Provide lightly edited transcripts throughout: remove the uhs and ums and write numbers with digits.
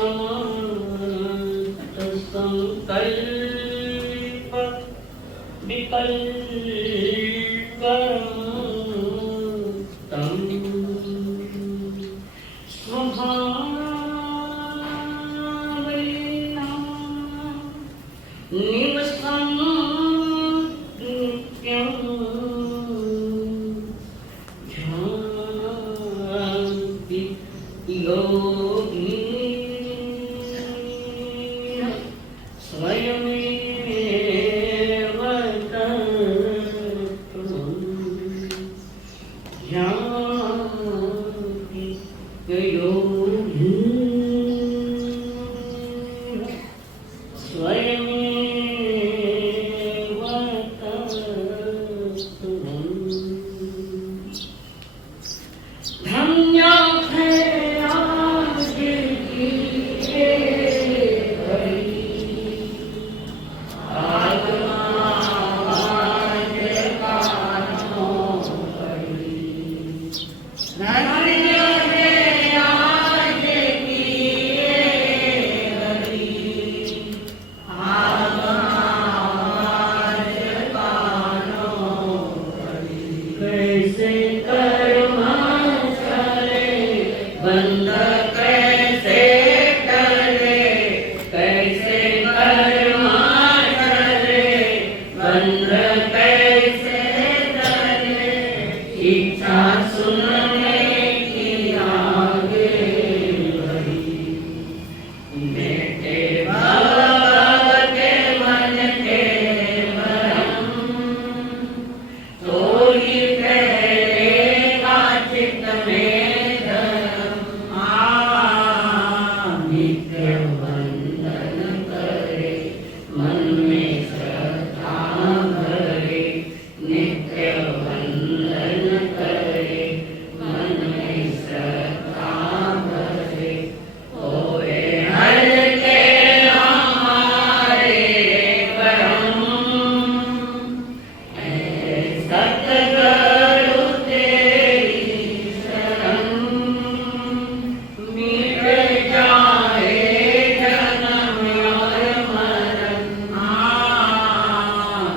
समस्त संकल्प विकल्पतम स्वभावलिना निवसन्ति नित्यं ध्यायन्ति योगिनः स्वयमेव तत्त्वं ध्यायन्ति योगिनः स्वयमेव तत्त्वं धन्य है आज की ये घड़ी आत्मावाज कानों पड़ी धन्य है आज की ये घड़ी आत्मावाज कानों पड़ी कैसे कर्मा बंद कैसे करे कैसे कर्मा करे बंद कैसे करे इच्छा सुनने की आगे बढ़ी बेटे भव के मन के भरम तो ही पहलेगा चित्त में नित्य वंदन करे मन में श्रद्धा भरे नित्य वंदन करे मन में श्रद्धा भरे होए हर के हमारे परम सतगुरु तेरी शरण मिट जाए जन्म और मरण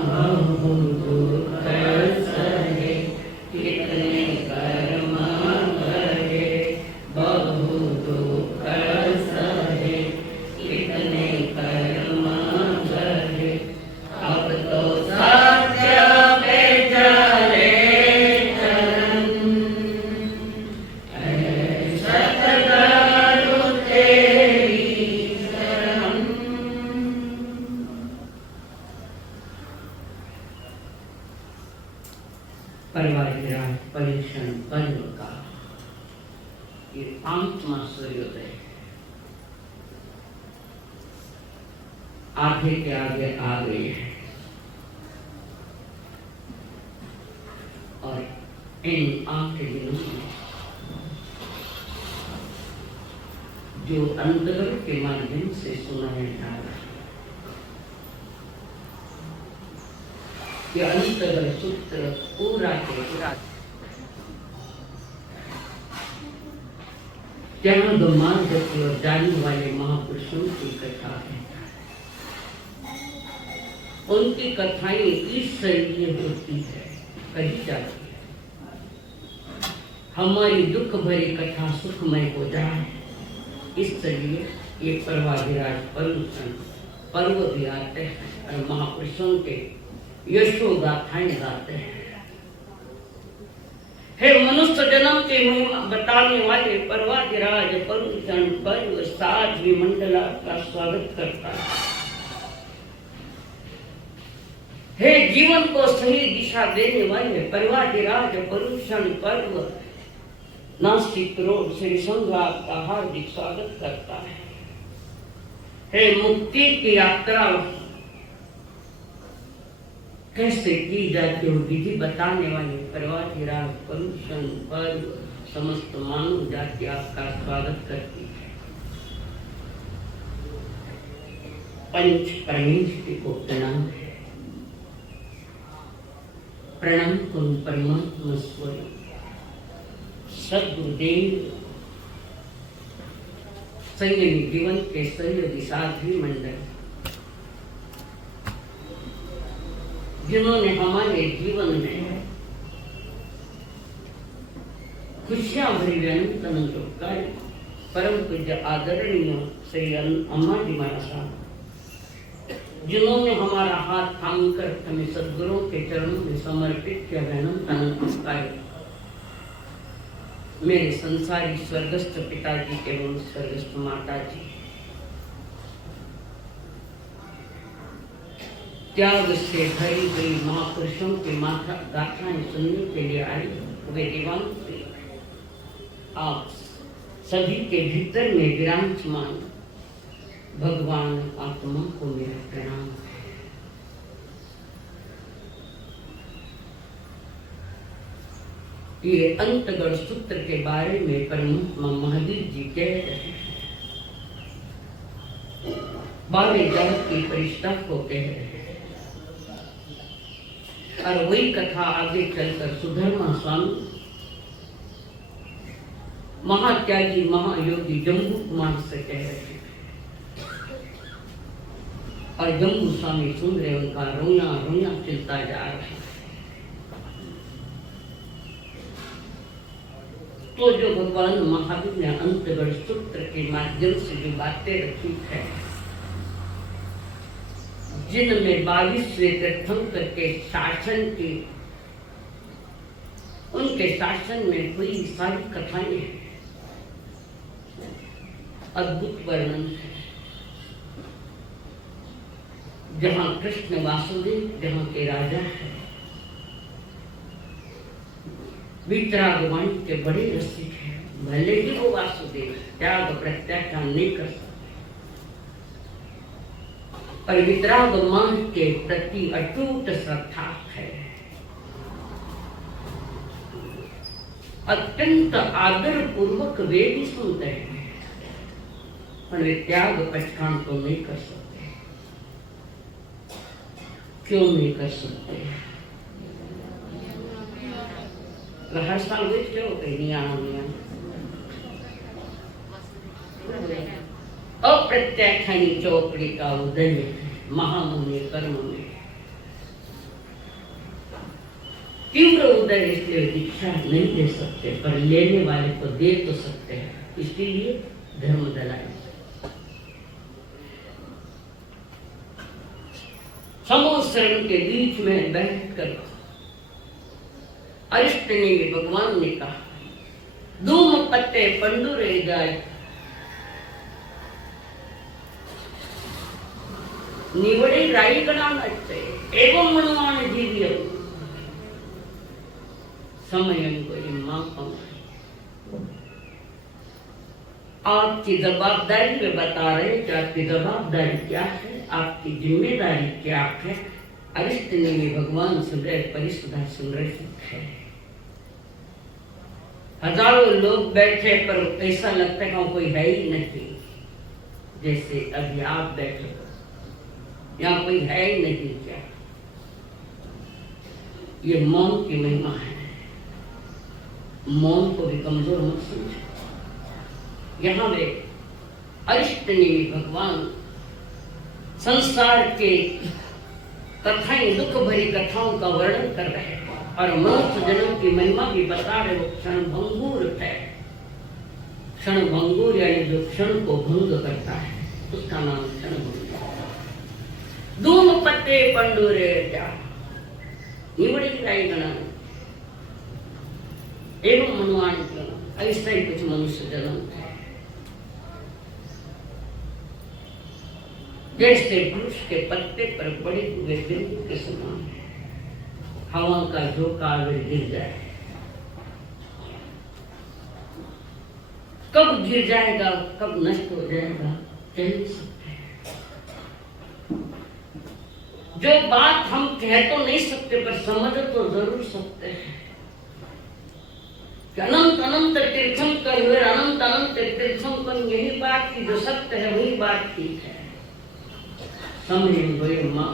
बहु दुख सहे कितने कर्म भरे बहु दुख सहे कितने कर्म भरे अब तो सत्य पे चले चरण सतगुरु तेरी शरण परिवार परीक्षण पर्व का ये 5वां सूर्योदय आगे के आगे आ गए हैं और इन आखिरी दिनों में जो अंतर्गत के माध्यम से सुनाया जा रहा है ये अंतर्गत सूत्र पूरा के पूरा त्याग मार्ग की ओर जाने वाले महापुरुषों की कथा है। उनकी कथाएं इसलिए होती है कही जाती है हमारी दुख भरी कथा सुखमय हो जाए इसलिए ये पर्वाधिराज पर्व भी आते हैं और महापुरुषों के यशो गाथाएं गाते हैं। हे मनुष्य जन्म के महिमा बताने वाले पर्वाधिराज पर्वचन पर्व साध्वी मंडला का स्वागत करता है। हे जीवन को सही दिशा देने वाले पर्वाधिराज पर्वचन पर्व नासिक रोड श्री संघात का हार्दिक स्वागत करता है। हे मुक्ति की यात्रा कैसे की जाती हो विधि बताने वाले पर्वाधिराज पर्वचन पर्व समस्त मानव जाति आपका स्वागत करती है। पंच परमेश्वरी को प्रणाम है। प्रणाम करूं परमात्मा स्वरूप सद्गुरुदेव संयमी जीवन के सहयोगी साथी मंडल, जिन्होंने हमारे जीवन में खुशियां भरी अनंत अनंत परम पूज्य आदरणीय श्री अम्मा जी महाराज साहब, जिन्होंने हमारा हाथ थाम कर हमें सद्गुरुओं के चरणों में समर्पित किया अनंत अनंत कार्य, मेरे संसारी स्वर्गस्थ पिताजी एवं स्वर्गस्थ माता जी, त्याग से भरी गई महापुरुषों की माथा गाथाएं सुनने के लिए आए वे दीवान से आप सभी के भीतर में विराजमान भगवान आत्मा को मेरा प्रणाम है। ये अंतगढ़ सूत्र के बारे में परमात्मा महावीर जी कह रहे हैं, 12 जगत की परिष्ठा को कह रहे हैं, और वही कथा आगे चलकर सुधर्मा स्वामी महात्यागी महायोगी जम्बू कुमार से कह रहे हैं, और जम्बू स्वामी सुन रहे, उनका रोना रोना चलता जा रहा है। तो जो भगवान महावीर ने अंतगढ़ सूत्र के माध्यम से जो बातें रखी है, जिनमें 22वें तीर्थंकर के शासन की, उनके शासन में हुई सारी कथाएं हैं, अद्भुत वर्णन है। जहाँ कृष्ण वासुदेव जहाँ के राजा है, वितरागवाणी के बड़े रसिक है, भले ही वो वासुदेव त्याग प्रत्याख्यान नहीं कर सकते, पर वितरागवान के प्रति अटूट श्रद्धा है, अत्यंत आदर पूर्वक वे भी सुनते हैं, पर वे त्याग पहचान तो नहीं कर सकते। क्यों नहीं कर सकते? हर साल वे क्यों कहीं अप्रत्याख्यानी चौकड़ी का उदय महामुनि कर्म में तीव्र उदय, इसलिए दीक्षा नहीं दे सकते, पर लेने वाले को दे तो सकते हैं, इसीलिए धर्म दलाई। समोत्सरण के बीच में बैठकर अरिष्ट ने भगवान ने कहा, धूम पत्ते पंडुरे जाए, निवड़े राई गणा नचते एवं मनुमान जीविय समय को मां। आपकी जवाबदारी में बता रहे कि आपकी जवाबदारी क्या है, आपकी जिम्मेदारी क्या है। अरिष्ट ने भी भगवान सुंदर परिसुधा सुंदर है। हजारों लोग बैठे पर ऐसा लगता है कोई है ही नहीं, जैसे अभी आप बैठे हो, यहाँ कोई है ही नहीं क्या। ये मौन की महिमा है, मौन को भी कमजोर मत समझो। यहाँ वे अरिष्ट ने भगवान संसार के कथाएं, दुख भरी कथाओं का वर्णन कर रहे हैं, और मनुष्य जन्म की महिमा भी बता रहे हो। क्षण भंगुर है, क्षण भंगुर यानी जो क्षण को भंग करता है, उसका नाम क्षण भंगुर। धूम पत्ते पंडुरे क्या निवड़ी राई गणा एवं मनुमान, ऐसा ही कुछ मनुष्य जन्म है। जैसे वृक्ष के पत्ते पर पड़े हुए बिंदु के समान है, हवा का झोंका गिर जाए, कब गिर जाएगा कब नष्ट हो जाएगा कह नहीं सकते। जो बात हम कह तो नहीं सकते पर समझ तो जरूर सकते हैं। अनंत अनंत तीर्थंकर हुए, अनंत अनंत तीर्थंकर, यही बात की जो सत्य है वही बात ठीक है। समय हुए माँ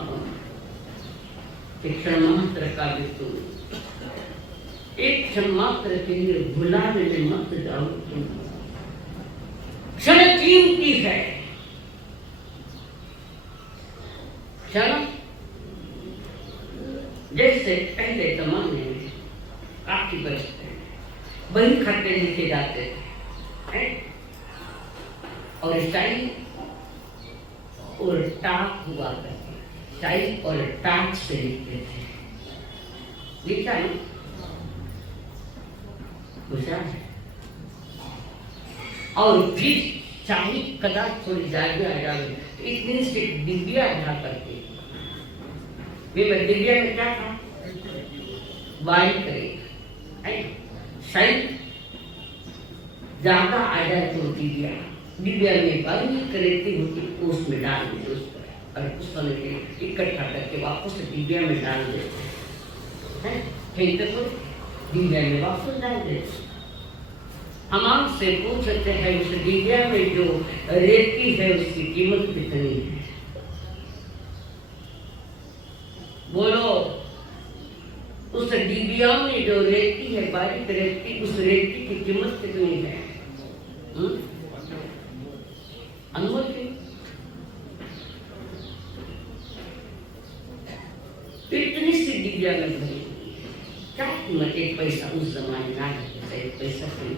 क्षण मात्र का भी तुम, एक क्षण मात्र के लिए भुलाने में मत जाओ तुम। क्षण कीमती है। क्षण जैसे पहले जमाने में काफी बरसते वही खट्टे लिखे जाते थे और स्टाइल और टाक हुआ करते, स्टाइल और टाक से लिखते थे। लिखा है और फिर चाहे कदाच थोड़ी जागिया आ जाए इतनी से दिव्या था करके दिव्या में क्या था वाई करेगा शायद ज्यादा आ जाए तो दिव्या में वाई करेती होती उसमें डाल देते उस पर और उस समय के इकट्ठा करके वापस दिव्या में डाल देते हैं फिर तो दिव्या में वापस डाल देते। हम आपसे पूछते हैं उस दिव्या में जो रेती है उसकी कीमत कितनी है? बोलो, उस डिबिया में जो रेती है बारीक रेती उस रेती की कीमत कितनी है? अनमोल की इतनी सी डिबिया में भरी क्या कीमत? एक पैसा उस जमाने ना एक पैसा नहीं।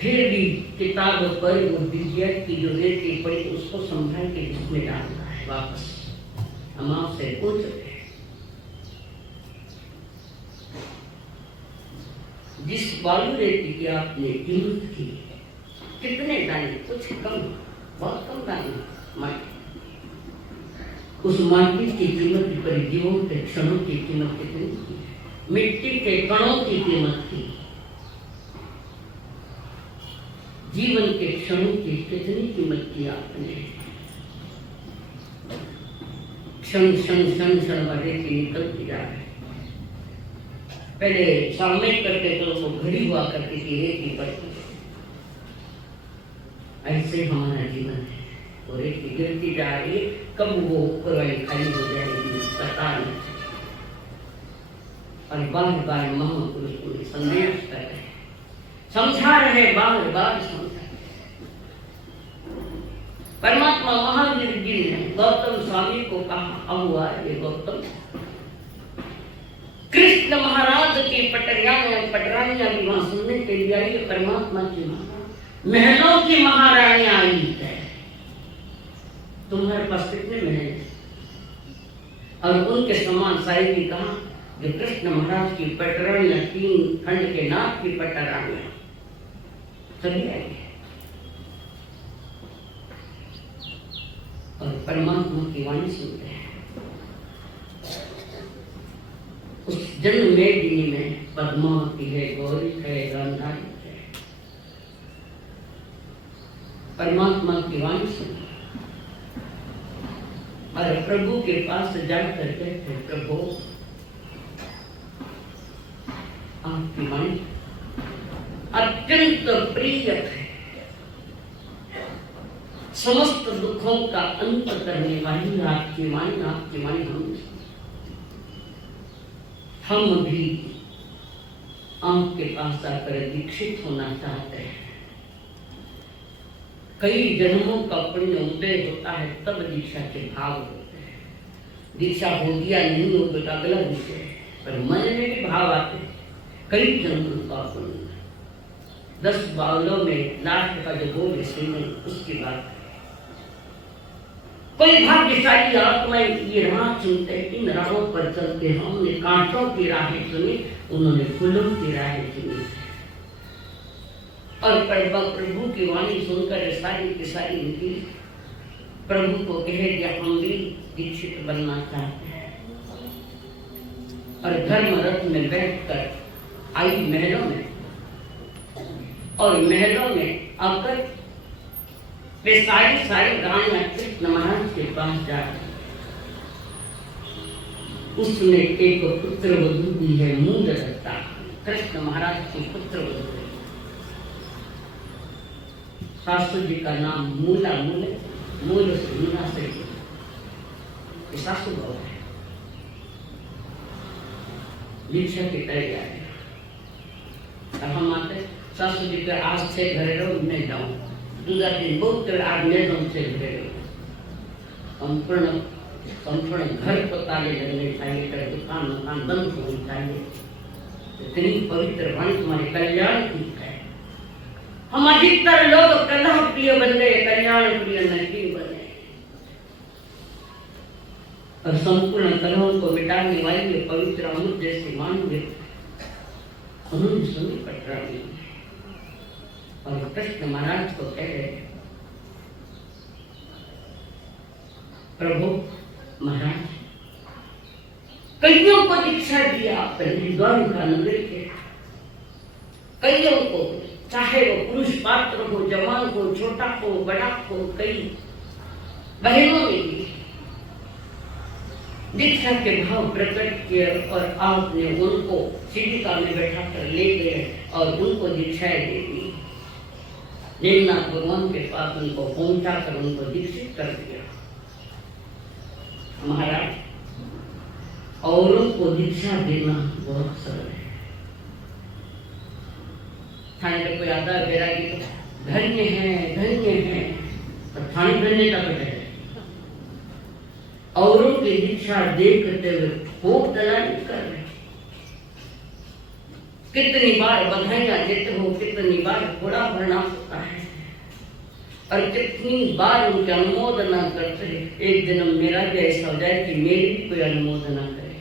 फिर भी किताब पर वो डिबिया की जो रेती पड़ी उसको संभाल के इसमें डालना है वापस। हम आपसे पूछ रहे जिस बालू रेती की आपने कीमत की कितने दाने? कुछ कम, बहुत कम दाने माटी। उस माटी की कीमत पर जीवों के क्षणों की कीमत कितनी की? मिट्टी के कणों की कीमत की, जीवन के क्षणों की कितनी कीमत की आपने? क्षण क्षण क्षण क्षण वाले की निकलती जा रही। पहले सामने करते तो वो घड़ी हुआ करती थी रेती पर, ऐसे हमारा जीवन है। वो रेती गिरती जा रही है, कब वो ऊपर वाली खाली हो जाएगी पता नहीं। और बार बार महापुरुष को संदेश कर रहे, समझा रहे, बार बार समझा। परमात्मा महावीर जी ने गौतम स्वामी को कहा, हुआ ये गौतम, कृष्ण महाराज की पटरानियां भी वहां सुनने के लिए आई। परमात्मा की महलों की महारानी आई है, तुम्हारे पास कितने महल? और उनके समान साई भी कहा जो कृष्ण महाराज की पटरानियां, 3 खंड के नाथ की पटरानियां सभी आई है। और परमात्मा की वाणी सुनते हैं। उस जन्म मेदिनी में पद्मावती है, गौरी है, गांधारी है। परमात्मा की वाणी सुनी और प्रभु के पास जाकर कहते, प्रभु आपकी वाणी अत्यंत प्रिय है, समस्त दुखों का अंत करने वाली आपकी वाणी, आपकी वाणी हम भी आपके पास आकर दीक्षित होना चाहते हैं। कई जन्मों का पुण्य उदय होता है तब दीक्षा के भाव होते हैं। दीक्षा हो गया नहीं हो तो अगला विषय है, पर मन में भी भाव आते हैं। कई जन्मों का पुण्य 10 बावलों में लास्ट का जो भोग है उसकी बात है। कोई भाग्यशाली आत्माएं ये राह चुनते, इन राहों पर चलते। हमने कांटों की राहें चुनी, उन्होंने फूलों की राहें चुनी। और प्रभु की वाणी सुनकर सारी की सारी निकली। प्रभु को कह दिया, हम भी दीक्षित बनना चाहते हैं। और धर्म रथ में बैठकर आई महलों में, और महलों में आकर वे सारी रानियां कृष्ण महाराज के पास जा रही। उसने एक पुत्र वधू दी है, मूल दत्ता, कृष्ण महाराज की पुत्र वधू है। सासू जी का नाम मूला, मूल से मूला से सासू भाव है। दीक्षा की तैयारी और हम आते सासू जी के आज से घर में जाऊं दूसरा दिन बहुत आदमी से भरे संपूर्ण संपूर्ण घर को ताले लगने चाहिए, तेरे दुकान मकान बंद होनी चाहिए। इतनी पवित्र वाणी तुम्हारे कल्याण की है। हम अधिकतर लोग कलह प्रिय बन गए, कल्याण प्रिय नहीं बने। और संपूर्ण कलहों को मिटाने वाली पवित्र अमृत जैसे मानवीय उन्होंने सुनी पटरानी और कृष्ण महाराज को कह रहे, प्रभु महाराज कईयों को दीक्षा दिया पहले द्वारका नगर के, कईयों को, चाहे वो पुरुष पात्र हो, जवान हो, छोटा हो, बड़ा हो, कई बहनों ने भी दीक्षा के भाव प्रकट किए और आपने उनको सीढ़िका में बैठा कर ले गए और उनको दीक्षाएं दे दी। देवनाथ भगवान के पास उनको पहुंचा कर उनको दीक्षित कर दिया। महाराज औरों को दीक्षा देना बहुत सरल है। थाने कोई आता है बैरागी तो धन्य है, और थाने धन्यता पर है। औरों की दीक्षा देखते हुए भोग दलाली कर रहे, कितनी बार बधाइयां देते हो, कितनी बार घोड़ा भरना होता है और कितनी बार उनकी अनुमोदना करते हैं। एक दिन मेरा भी ऐसा हो जाए कि मेरी भी कोई अनुमोदना करे,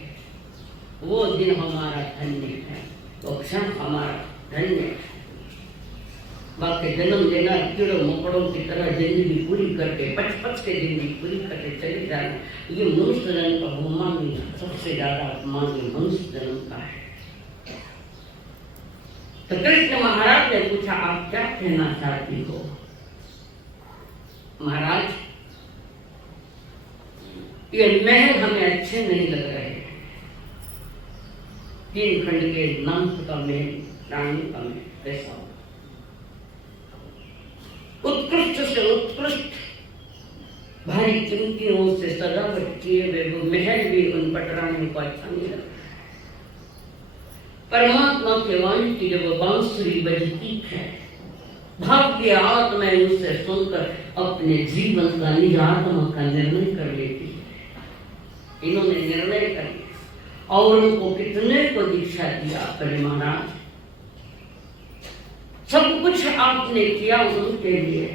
वो दिन हमारा धन्य है, वो क्षण हमारा धन्य है। बाकी जन्म लेना कीड़ों मकोड़ों की तरह जिंदगी पूरी करके पच के जिंदगी पूरी करके चले जाना, ये मनुष्य जन्म का बहुमान सबसे ज्यादा अपमान मनुष्य जन्म का है। तो कृष्ण महाराज ने पूछा, आप क्या कहना चाहती हो? महाराज ये महल हमें अच्छे नहीं लग रहे, 3 खंड के नाम का महल, रानी का महल कैसा हो? उत्कृष्ट से उत्कृष्ट भारी कीमतियों से सजावट किए हुए वो महल भी उन पटरानियों को अच्छा नहीं लगा। परमात्मा के वाणी की जब बांसुरी बजती है, भाग्य आत्मा उसे सुनकर अपने जीवन का निज आत्मा का निर्णय कर लेती है। इन्होंने निर्णय कर लिया और उनको कितने को दीक्षा दिया करे महाराज, सब कुछ आपने किया उनके लिए।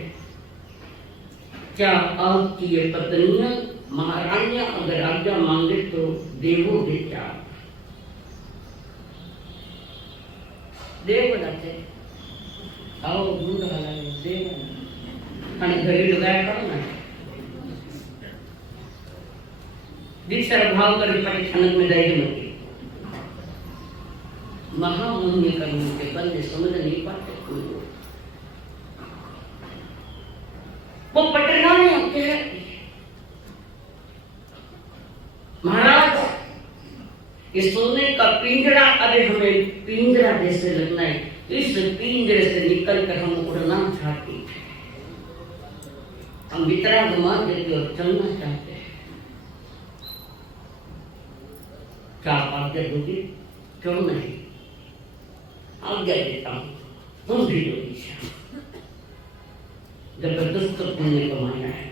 क्या आपकी ये पत्नियां महारानियां अगर आज्ञा मांगे तो देवोगे क्या? देव बनाते आओ दूध वाला देव खाने घरेलू लगाया करो ना, दीक्षा भाव कर परीक्षण में जाएगी मत। महामुनि करने के बंदे समझ नहीं पाते कोई लोग। वो पटरानियां कहती महाराज ये सोने का पिंजरा, अरे हमें पिंजरा जैसे लगना है, इस पिंजरे से निकल कर हम उड़ना चाहते हैं, हम वितरा घुमा देते और चलना चाहते हैं। क्या आज्ञा दोगे? क्यों नहीं, आज्ञा देता हूं, तुम भी लो दीक्षा। जबरदस्त पुण्य कमाया है।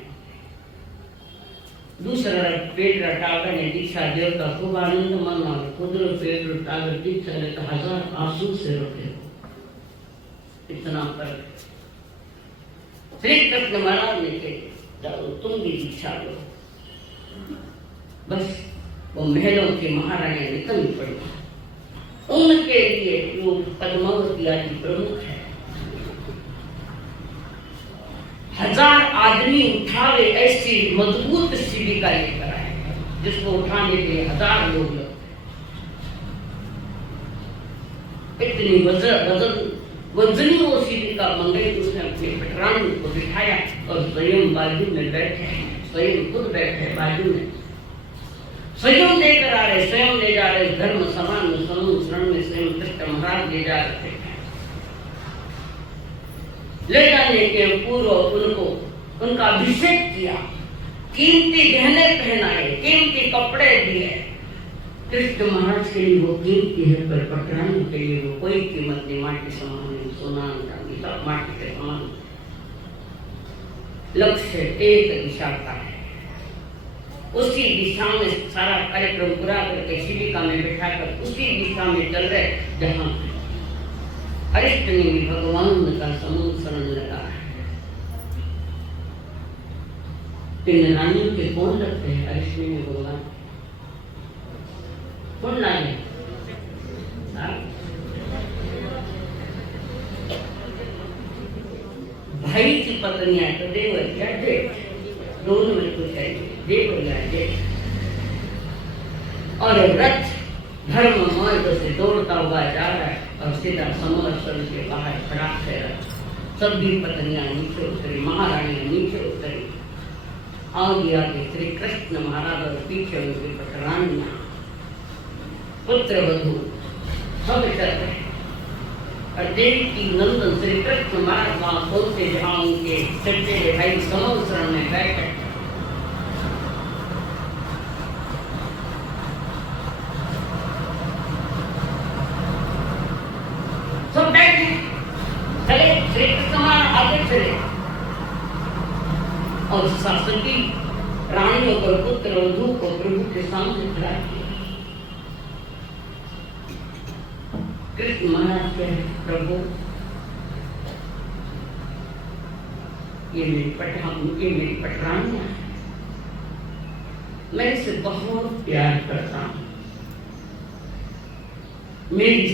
दूसरा पेट रटाकर ने दीक्षा देवता खूब आनंद माना, खुद पेट रटाकर दीक्षा लेकर 1000 आंसू से रोके हो। इतना पर श्री कृष्ण महाराज ने कहा जाओ तुम भी दीक्षा लो। बस वो महलों के महारानी निकल पड़ी। उनके लिए जो पद्मावती आदि प्रमुख है, 1000 आदमी उठावे ऐसी मजबूत शिविका लेकर आए जिसको उठाने के लिए 1000 लोग लगते। इतनी वजनी वो शिविका मंगई, उसने अपने पटरानी को बिठाया और स्वयं बाजू में बैठे, स्वयं खुद बैठे बाजू में, स्वयं लेकर आ रहे, स्वयं ले जा रहे। धर्म समान में समूह शरण में स्वयं कृष्ण महाराज ले जा रहे थे। ले जाने के पूर्व उनको उनका अभिषेक किया, कीमती गहने पहनाए, कीमती कपड़े दिए। कृष्ण महाराज के लिए वो कीमती है, पर पटरानी के लिए वो कोई कीमत नहीं, माटी समान नहीं, सोना चांदी सब माटी के समान। लक्ष्य एक दिशा का है। उसी दिशा में सारा कार्यक्रम पूरा करके शिविका में बैठाकर उसी दिशा में चल रहे जहां अरिष्ट ने भी भगवान का समूह शरण लगा है। इन रानियों के कौन लगते हैं? अरिष्ट में भगवान कौन लाए? भाई की पत्नियां तो देव क्या देव, दोनों में कुछ है, देव या देव। और रथ धर्म मार्ग से दौड़ता हुआ जा रहा है और सीधा समरस्थल के बाहर खड़ा है। सभी पत्नियां नीचे उतरी, महारानी नीचे उतरी। आगे आगे श्री कृष्ण महाराज और पीछे उनकी पटरानियां, पुत्र वधू सब चल रहे। और देवी की नंदन श्री कृष्ण महाराज वहां बोलते जहां उनके चचेरे भाई समोसरण में बैठे। सब बैठे चले, श्री कृष्ण महाराज आगे चले और शासकी रानियों को पुत्र वधू को प्रभु के सामने खड़ा किया। कृष्ण महाराज के प्रभु ये मेरी पटरानियां, मैं इसे बहुत प्यार करता हूं। मेरी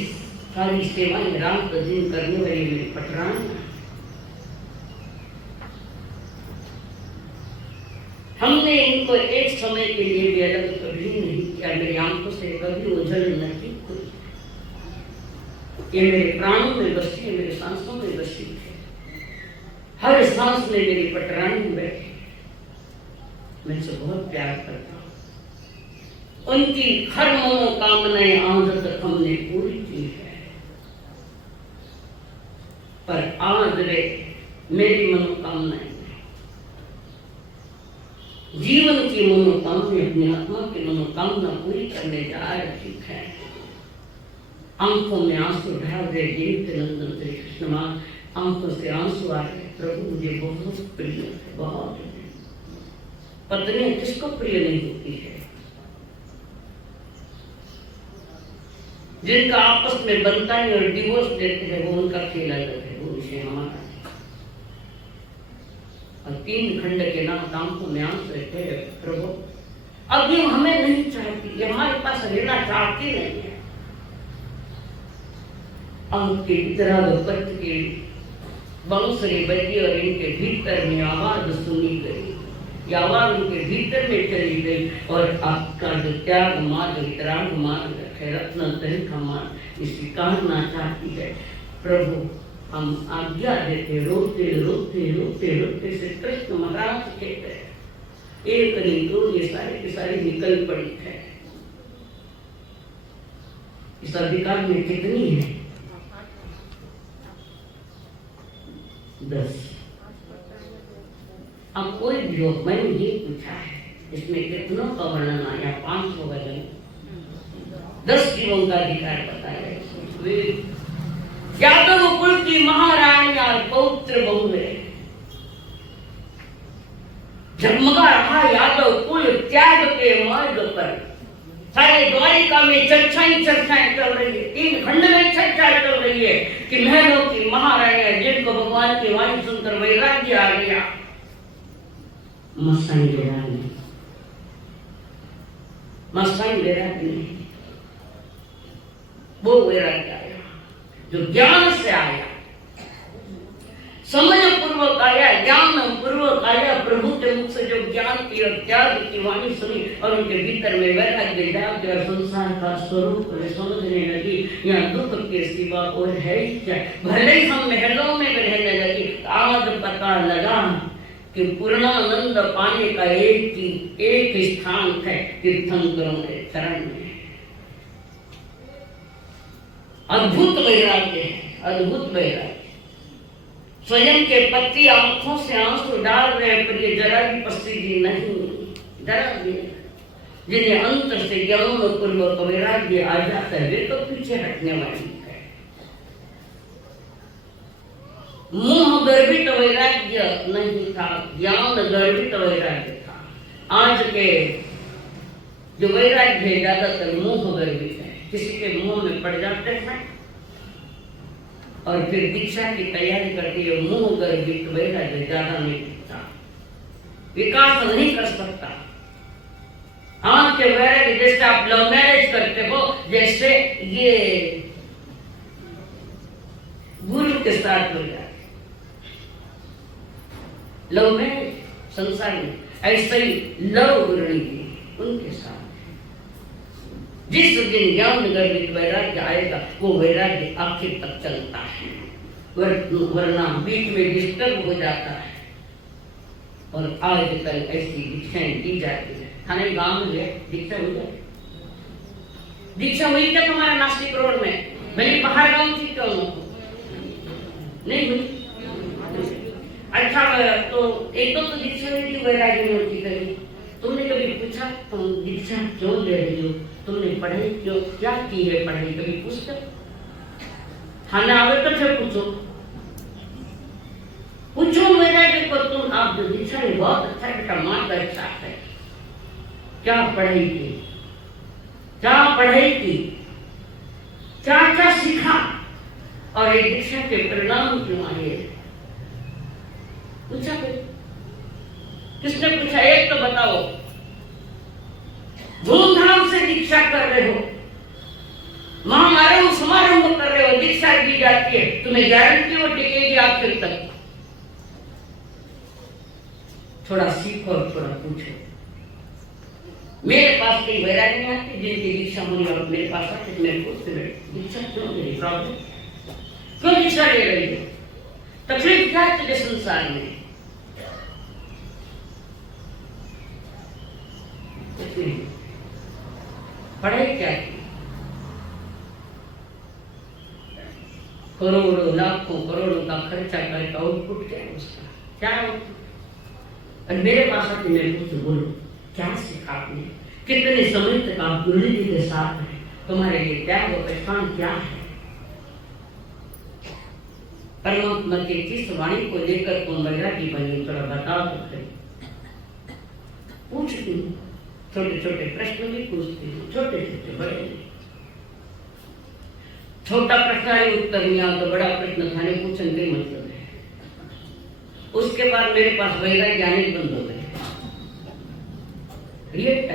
सारी सेवाएं रात दिन करने वाली मेरी पटरानियां, हमने इनको एक समय के लिए भी अलग कभी नहीं किया। मेरी आंखों से कभी ओझल नहीं हुई। ये मेरे प्राणों में बसी है, मेरे सांसों में बसी है। हर सांस में मेरी पटरानी बैठी। मैं इसे बहुत प्यार करता हूँ। उनकी हर मनोकामनाएं आज तक हमने पूरी की है, पर आज वे मेरी मनोकामनाएं, जीवन की मनोकामना, अपनी आत्मा की मनोकामना पूरी करने जा रही है। आंखों में आंसू ढाल रहे देव नंदन श्री कृष्ण महाराज, आंखों से आंसू आ रहे। प्रभु मुझे बहुत प्रिय है, बहुत। पत्नी किसको प्रिय नहीं होती है? जिनका आपस में बनता नहीं और डिवोर्स देते हैं, वो उनका खेल अलग है, वो विषय हमारा। और 3 खंड के नाम आंखों में आंसू रहते हैं। प्रभु अब ये हमें नहीं चाहती, ये हमारे पास रहना चाहती नहीं है। अंक के पत्र के बांसुरी बजी और इनके भीतर में आवाज सुनी गई। आवाज उनके भीतर में चली गई और आपका जो त्याग मार्ग, वितराग मार्ग है, रत्न तरीका मार्ग, इसी कहना चाहती है। प्रभु हम आज्ञा देते, रोते रोते रोते रोते से कृष्ण महाराज कहते हैं, एक नहीं दो, ये सारी की सारी निकल पड़ी है। इस अधिकार में कितनी है? 10। अब कोई भी हो, मैंने ये पूछा है, इसमें कितनों का वर्णन आया? 500 वजन, 10 जीवों का अधिकार बताया। यादव कुल की महारानी और पौत्र बहुरे, जगमगा रहा यादव कुल त्याग के मार्ग पर। सारे द्वारिका में चर्चाएं चल रही है, 3 खंड में चर्चा चल रही है कि महलों की महारानियां जिनको भगवान की वाणी सुनकर वैराग्य आ गया, मस्तानी वैराग्य नहीं, वो वैराग्य आया जो ज्ञान से आया, समझ पूर्वक आया, ज्ञान पूर्वक आया। प्रभु के मुख से जो ज्ञान की और त्याग की वाणी सुनी और उनके भीतर में वैराग्य जाग और संसार का स्वरूप समझने लगी। यहाँ दुख के सिवा और है ही क्या? भले ही हम महलों में रहने लगी, आज पता लगा कि पूर्णानंद पाने का एक स्थान है, तीर्थंकरों के चरण में। अद्भुत वैराग्य है, अद्भुत वैराग्य। स्वयं के पति आंखों से आंसू डाल रहे, पर ये जरा भी पसीदी नहीं, जरा भी। जिन्हें अंतर से ज्ञान पूर्वक वैराग्य आ जाता है, वे तो पीछे हटने वाली है। मोह गर्भित वैराग्य नहीं था, ज्ञान गर्भित वैराग्य था। आज के जो वैराग्य है ज्यादातर मोह गर्भित है, किसी के मोह में पड़ जाते हैं और फिर दीक्षा की तैयारी करती है। मोह गर्भित वैराग्य ज्यादा नहीं दिखता, विकास नहीं कर सकता। आज के वैराग्य जैसे आप लव मैरिज करते हो, जैसे ये गुरु के साथ हो जाए लव मैरिज संसार में, ऐसे ही लव गुरु उनके साथ। जिस दिन ज्ञान गर्भित वैराग्य आएगा वो वैराग्य आखिर तक चलता है, वरना बीच में डिस्टर्ब हो जाता है। और आजकल ऐसी दीक्षाएं दी जाती है। थाने गांव में दीक्षा हुई है, दीक्षा हुई क्या तुम्हारा नासिक रोड में? मैंने बाहर गांव थी क्यों नहीं हुई? अच्छा, तो एक तो दीक्षा हुई थी, वैराग्य मूर्ति करी। तुमने कभी पूछा तुम दीक्षा क्यों ले रही हो? तुमने पढ़ाई क्यों क्या की है? पढ़ाई कभी पूछते? थाने आवे तो थे पूछो वैराग्य को। तुम आप जो दीक्षा है बहुत अच्छा बेटा, माँ का अच्छा है। क्या पढ़ाई की, क्या पढ़ाई की, क्या क्या सीखा और एक दीक्षा के परिणाम क्यों आए? पूछा किसने पूछा? एक तो बताओ। धूमधाम से दीक्षा कर रहे हो, महामारंभ समारंभ कर रहे हो, दीक्षा दी जाती है, तुम्हें गारंटी वो टिकेगी आखिर तक? थोड़ा सीखो और थोड़ा पूछो। मेरे पास कई वैराग्य नहीं आती जिनकी दीक्षा होनी, और मेरे पास आते मैं पूछते दीक्षा क्यों ले रही, प्रॉब्लम क्यों दीक्षा ले रही है, तकलीफ क्या है तुझे संसार में? पढ़ाई क्या की, करोड़ों लाखों करोड़ों का खर्चा करके आउटपुट क्या है उसका? क्या आउटपुट? और मेरे पास आते मैं पूछती बोलो क्या सीखा आपने, कितने समय तक आप गुरु जी के साथ हैं, तुम्हारे लिए त्याग और पहचान क्या है? परमात्मा के किस वाणी को लेकर तुम वैरागी बनी, थोड़ा बताओ तो फिर। पूछती हूँ, छोटे छोटे प्रश्न भी पूछती हूँ, छोटे छोटे बड़े नहीं। छोटा प्रश्न है उत्तर नहीं आता तो बड़ा प्रश्न थाने पूछने के मतलब है। उसके बाद मेरे पास वैराग्य आने बंद हो गए, रिएक्ट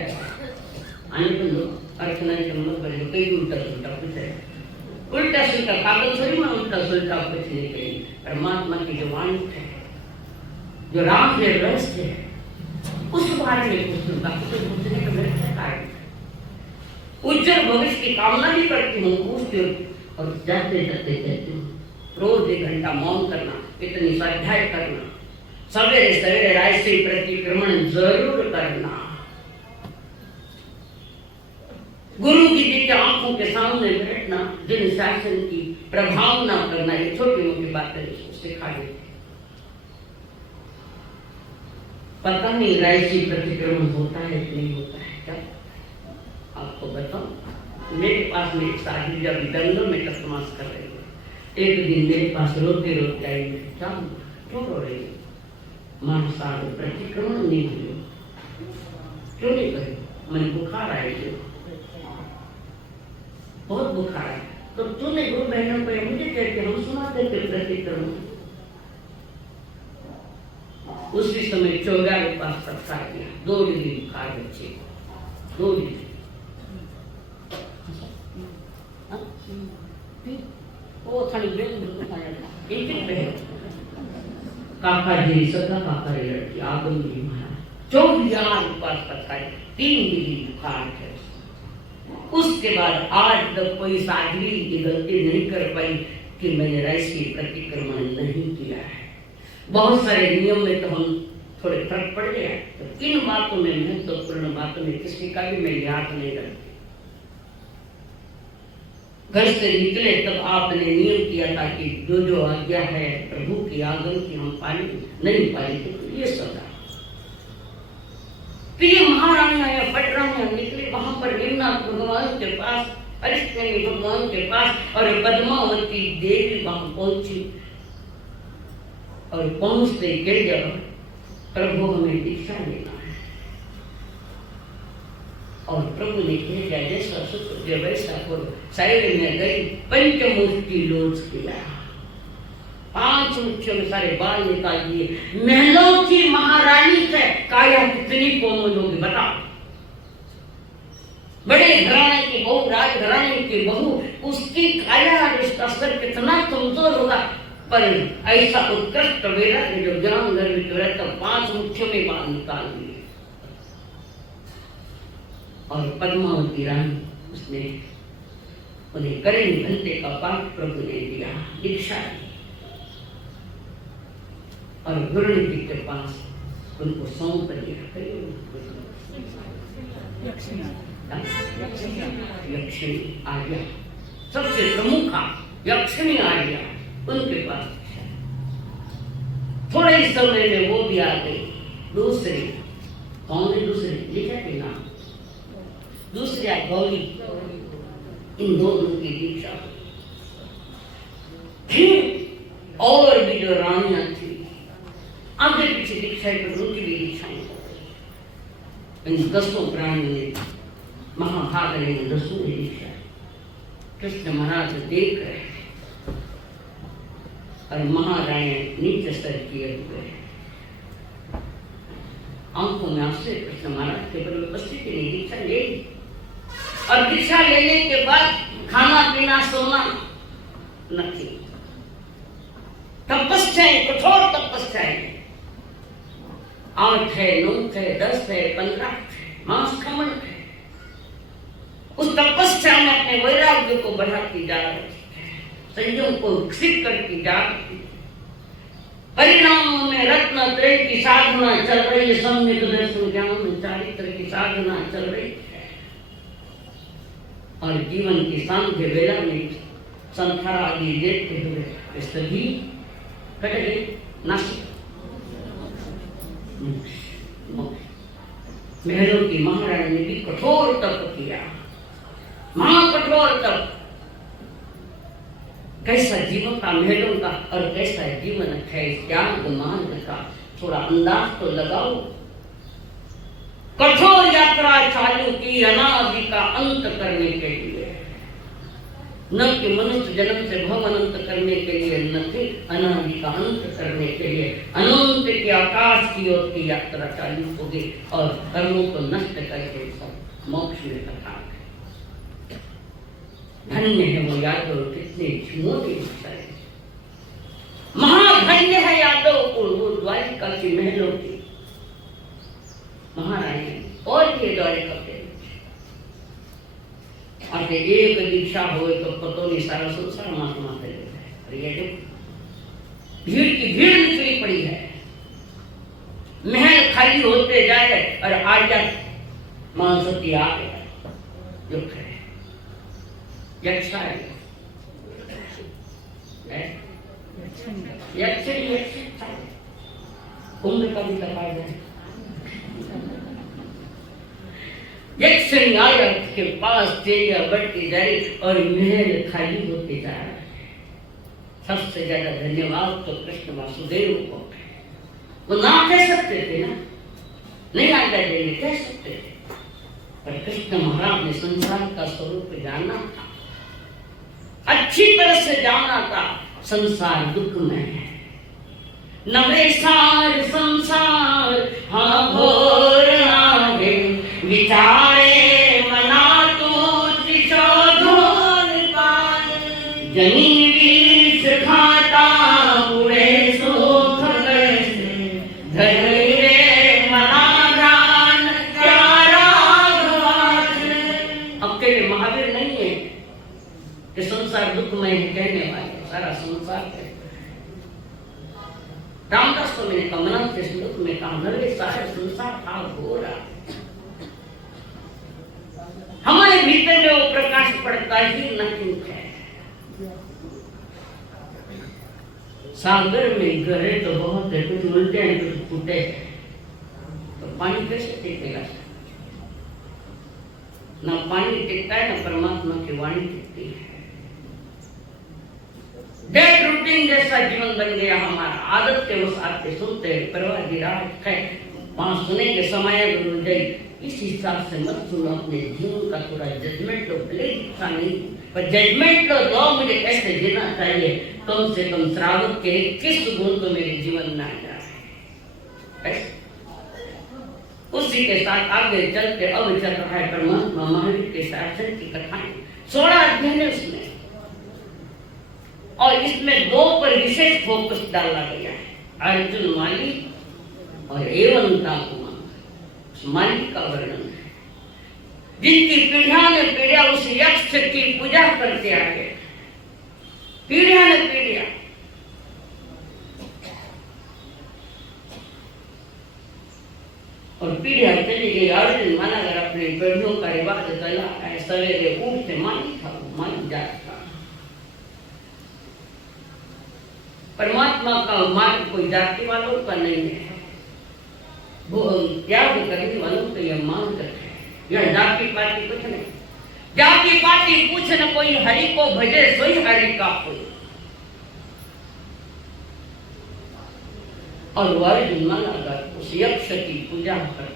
आने बंद हो, अर्चना के मत बने, कई उल्टा सुल्टा कुछ है, उल्टा सुल्टा कागज थोड़ी मैं उल्टा सुल्टा कुछ नहीं करेंगे। परमात्मा की जो वाणी है, जो राम के रहस्य है, उस बारे में पूछूंगा, कुछ पूछने का मेरे क्या कारण? उज्जवल भविष्य की कामना भी करती हूँ, पूछती हूँ और जाते जाते कहती हूँ रोज 1 घंटा मौन करना, इतनी स्वाध्याय करना, सवेरे सवेरे राजसी प्रतिक्रमण जरूर करना, गुरु जी के आंखों के सामने बैठना, जिन शासन की प्रभावना करना, ये छोटी मोटी बातें सिखा देते। पता नहीं राजसी प्रतिक्रमण होता है कि नहीं होता है, क्या आपको बताऊं? मेरे पास मेरी साहिल जब दंगल में तस्मास कर रही है, एक दिन मेरे पास रोते रोते आई, क्या क्यों रो रही है? मानसागर प्रतिक्रमण नहीं हुई, क्यों नहीं कही? मैंने बुखार आई, बहुत बुखार है, तो तूने गुरु बहनों को मुझे कहते हम सुनाते थे प्रतिक्रमण। उसी समय 14 के पास तक दिया, 2 डिग्री बुखार बच्चे को, 2 डिग्री। वो खाली काका जी सदा काका रे लड़की आगम जी महाराज 24 पास तक 3 डिग्री बुखार है। उसके बाद आज तक कोई साधवी की गलती नहीं कर पाई कि मैंने राजसी प्रतिक्रमण नहीं किया है। बहुत सारे नियम में तो हम थोड़े फर्क पड़ गया, तो इन बातों में महत्वपूर्ण बातों में किसी का भी मैं याद नहीं रखती। घर से निकले तब आपने नियम किया था कि जो आज्ञा है प्रभु की आज्ञा की हम पाली नहीं पाली, तो ये सदा प्रिय महारानी आया पटरानियां निकले, वहां पर निम्नाथ भगवान के पास, अरिष्टनेमी भगवान के पास, और पद्मावती देवी वहां पहुंची। और पहुंचते के जब प्रभु हमें दीक्षा देना है, और प्रभु ने कह जैसा सुख जो वैसा करो। साइड में गई पंचमुखी लोच किया, 5 मुठ्ठियों में सारे बाल निकाल दिए। महलों की महारानी से काया कितनी कोमल होगी बताओ। बड़े घराने की बहू, राज घराने की बहू, उसकी काया उसका सर कितना कमजोर होगा, पर ऐसा उत्कृष्ट वेला जो ज्ञान गर्भित रहता 5 मुठ्ठियों में बाल निकाल दिए। और पद्मावती रानी उसने उन्हें करेंगे घंटे का पाठ प्रभु ने दिया, दीक्षा दी, और गुरु जी के पास उनको सौंप दिया। यक्षिणी आर्या, सबसे प्रमुख यक्षिणी आर्या उनके पास। थोड़े ही समय में वो भी आ गई। दूसरे कौन है? दूसरे लिखा के नाम, दूसरे गौरी। इन दोनों की दीक्षा। फिर और भी जो रानियां थी आगे पीछे दीक्षा पर उनकी भी दीक्षाएं। इन 10 प्राणियों ने, महाभाग ने 10 ने दीक्षा। कृष्ण महाराज देख रहे हैं और महारानी नीचे सर किए हुए, आंखों में आंसू। कृष्ण महाराज के बल उपस्थिति ने दीक्षा ले ली, और दीक्षा लेने के बाद खाना पीना सोना नहीं। तपस्या, कठोर तपस्या, 8 है, 9 है, 10 है, 15 है, मांस खमन है। उस तपस्या में अपने वैराग्य को बढ़ाती जा रही है, संयम को विकसित करती जा रही है। परिणामों में रत्न त्रय की साधना चल रही है, सम्यक दर्शन ज्ञान चारित्र की साधना चल रही है। और जीवन की सांध्य वेला में संसार आदि देखते हुए सभी कट गए, नासिक महलों की महारानी ने भी कठोर तप किया, महाकठोर तप। कैसा जीवन का, महलों का, और कैसा जीवन है त्याग मार्ग का, थोड़ा अंदाज तो लगाओ। कठोर यात्रा चालू की अनादि का अंत करने के लिए, न कि मनुष्य जन्म से भव अनंत करने के लिए, न कि अनादि का अंत करने के लिए। अनंत के आकाश की ओर की यात्रा चालू होगी, और कर्मों को नष्ट करके सब मोक्ष में तथा। धन्य है वो यादव, कितने मोटी है, महाधन्य है यादव को। वो द्वारिका की महलों की महारानी और ये द्वारिका के और एक दीक्षा हो तो पतो नहीं सारा संसार महात्मा दे देता है। और ये जो भीड़ की भीड़ निकली पड़ी है, महल खाली होते जाए, और आर्या मानसती आ गया जो है यक्षा है, कुंभ का भी लगाया जाए। यक्षिणी आया के पास तेजा बढ़ती जा रही, और महल खाली होते जा रहा है। सबसे ज्यादा धन्यवाद तो कृष्ण वासुदेव को। वो ना कह सकते थे ना, नहीं आज्ञा देंगे, कह सकते थे, पर कृष्ण महाराज ने संसार का स्वरूप जाना था, अच्छी तरह से जाना था। संसार दुख में है, नवे सार संसार हाँ घोर आगे, विचारे मना तू शोधोन पाए, जनी विष खाता बुरे सुख कैसे, धैर्य मना ध्यान प्यारा भगवान। अकेले महावीर नहीं है कि संसार दुखमय है कहने वाले, सारा संसार है। रामदास को मैंने कमला के श्लोक में कहा, नवे सारे संसार था घोरा। हमारे भीतर में वो प्रकाश पड़ता ही नहीं है। सागर में गहरे तो बहुत है, कुछ उल्टे हैं कुछ फूटे हैं, तो पानी कैसे टिकेगा? ना पानी टिकता है, ना परमात्मा की वाणी टिकती है। डेड रूटीन जैसा जीवन बन गया हमारा। आदत के उस आते सुनते परवाह की रात है, वहां सुने के समय गुरु जय, इस हिसाब से मत सुनो। अपने जीवन का थोड़ा जजमेंट लो, भले इच्छा नहीं पर जजमेंट लो, दो मुझे कैसे जीना चाहिए। कम से कम श्रावक के 21 गुण तो मेरे जीवन में आ जाए। उसी के साथ आगे चलते अब चल रहा है परमात्मा महावीर के शासन की कथाएं, 16 अध्याय है उसमें, और इसमें 2 पर विशेष फोकस डाला गया है, अर्जुन माली और एवंता कुमार। मालिक का वर्णन है, जिनकी पीढ़ियां ने पीढ़ियां उस यक्ष की पूजा करते आ गए, पीढ़ियां ने पीढ़ियां। और पीढ़ियां चली गई। अर्जुन माना अगर अपनी पीढ़ियों का रिवाज चला है, सवेरे उठते मालिक था, मालिक जाता। परमात्मा का मार्ग कोई जाति वालों का नहीं है, वो त्याग करने वालों को यह मांग करते हैं। यह जाति पाति कुछ नहीं, जाति पाति कुछ न, कोई हरि को भजे सोई हरि का कोई। और अर्जुन माना उस यक्ष की पूजा कर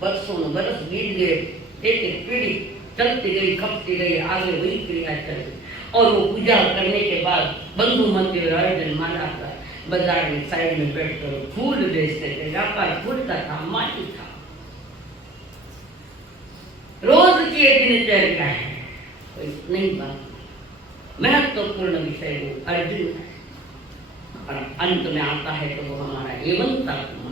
बरसों बरस बीत गए, एक पीढ़ी चलती गई, खपती गई, आगे वही क्रिया चली। और वो पूजा करने के बाद बंधु मध्य अर्जुन माना बाजार में साइड में बैठकर फूल बेचते थे, व्यापार फूल का था, माटी था। रोज की एक दिनचर्या है, कोई नहीं बात। महत्वपूर्ण विषय वो अर्जुन है, और अंत में आता है तो वो हमारा एवंता कुमार।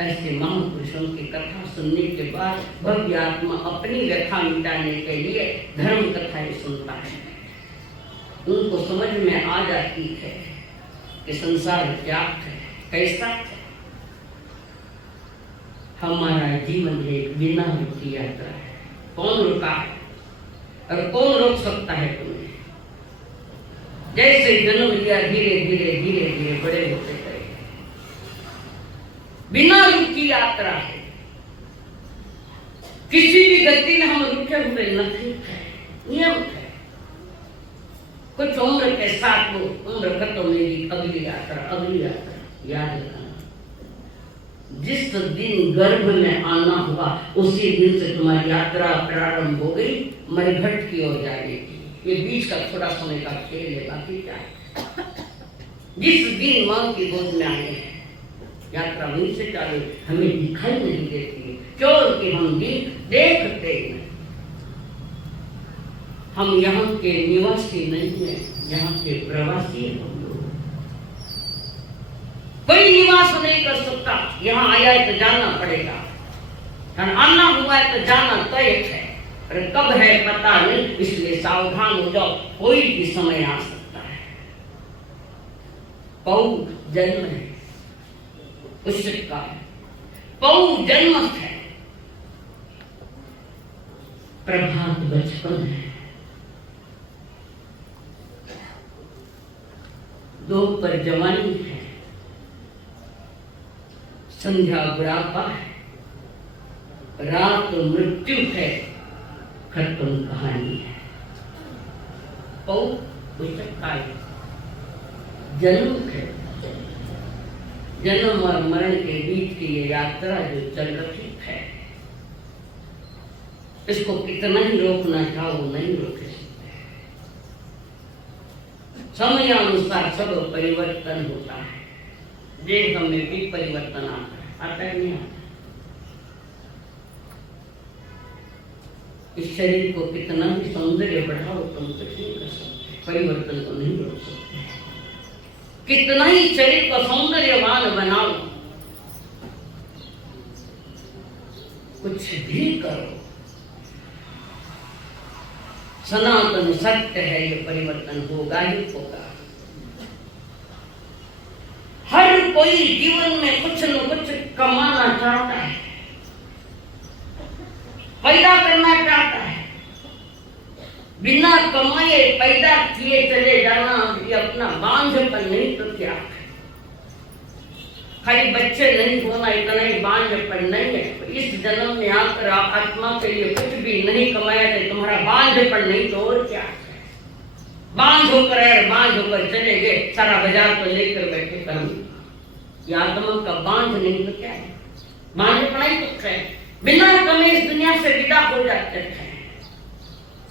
ऐसे महापुरुषों की कथा सुनने के बाद भव्य आत्मा अपनी व्यथा मिटाने के लिए धर्म कथाएं सुनता है। उनको समझ में आ जाती है कि संसार क्या है, कैसा है। हमारा जीवन एक बिना रुकी यात्रा है। कौन रुका है और कौन रोक सकता है तुम्हें? जैसे जन्म लिया धीरे धीरे धीरे धीरे बड़े होते गए, बिना रुकी यात्रा है। किसी भी गति में हम रुके हुए नहीं है, नियम है। कुछ उम्र के साथ वो उम्र खत्म होगी, अगली यात्रा याद रखना। जिस दिन गर्भ में आना हुआ उसी दिन से तुम्हारी यात्रा प्रारंभ हो गई, मरघट की ओर जाएगी। ये बीच का थोड़ा समय का खेल है, बाकी क्या है। जिस दिन मां की गोद में आए हैं, यात्रा वहीं से चालू, हमें दिखाई नहीं देती, क्योंकि हम देखते नहीं। हम यहाँ के निवासी नहीं है, यहाँ के प्रवासी हम लोग। कोई निवास नहीं कर सकता। यहाँ आया है तो जाना पड़ेगा, आना हुआ है तो जाना तय है, पर कब है पता नहीं, इसलिए सावधान हो जाओ, कोई भी समय आ सकता है। पौ जन्म है, उषित का है, पौ जन्म है, प्रभात बचपन है, दोपहर जवानी है, संध्या बुढ़ापा है, रात मृत्यु है, खत्म कहानी है। पौ काल जन्म है, जन्म और मरण के बीच की ये यात्रा जो चल रही है, इसको कितना ही रोकना चाहो नहीं रोके सकते। समय अनुसार सब परिवर्तन होता है, देह में भी परिवर्तन आता है नहीं आता। इस शरीर को कितना भी सौंदर्य बढ़ाओ तुम कुछ नहीं कर सकते, परिवर्तन को नहीं रोक सकते। कितना ही शरीर को सौंदर्यवान बनाओ, कुछ भी करो, सनातन सत्य है, ये परिवर्तन होगा ही होगा। हर कोई जीवन में कुछ न कुछ कमाना चाहता है, पैदा करना चाहता है। बिना कमाए पैदा किए चले जाना ये अपना बांझपन नहीं तो क्या है। खाली बच्चे नहीं होना इतना ही बांझपन नहीं है। इस जन्म में आकर आत्मा के लिए कुछ भी नहीं कमाया तो तुम्हारा बांझपन नहीं तो और क्या है। बांझ होकर चले गए, सारा बाजार तो लेकर बैठे कर्म। ये आत्मा का बांझ नहीं तो क्या है? बांझपना ही दुख है। बिना कमे इस दुनिया से विदा हो जाते हैं।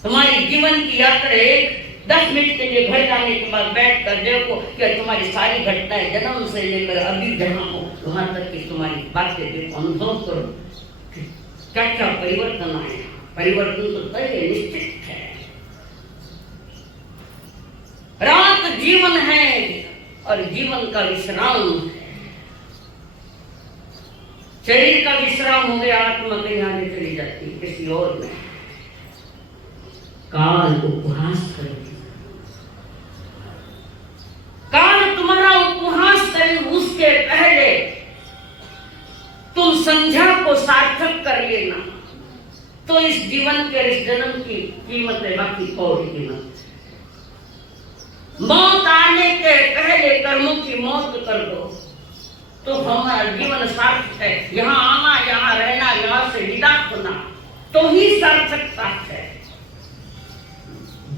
तुम्हारी जीवन की यात्रा एक 10 मिनट के लिए घर जाने के बाद बैठ कर देखो कि तुम्हारी सारी घटनाएं जन्म से लेकर अभी जहाँ हो वहां तक की तुम्हारी बातें देखो, अनुभव करो क्या क्या परिवर्तन आए। परिवर्तन तो तय है, निश्चित है। रात जीवन है और जीवन का विश्राम है। शरीर का विश्राम हो गया, आत्मा कहीं आगे चली जाती है किसी और में। काल उपहास करेगी, काल तुम्हारा उपहास करे, उसके पहले तुम संध्या को सार्थक कर लेना तो इस जीवन के इस जन्म की कीमत है, बाकी कौड़ी कीमत। मौत आने के पहले कर्मों की मौत कर दो तो हमारा जीवन सार्थक है। यहाँ आना, यहाँ रहना, यहाँ से विदा होना तो ही सार्थकता है।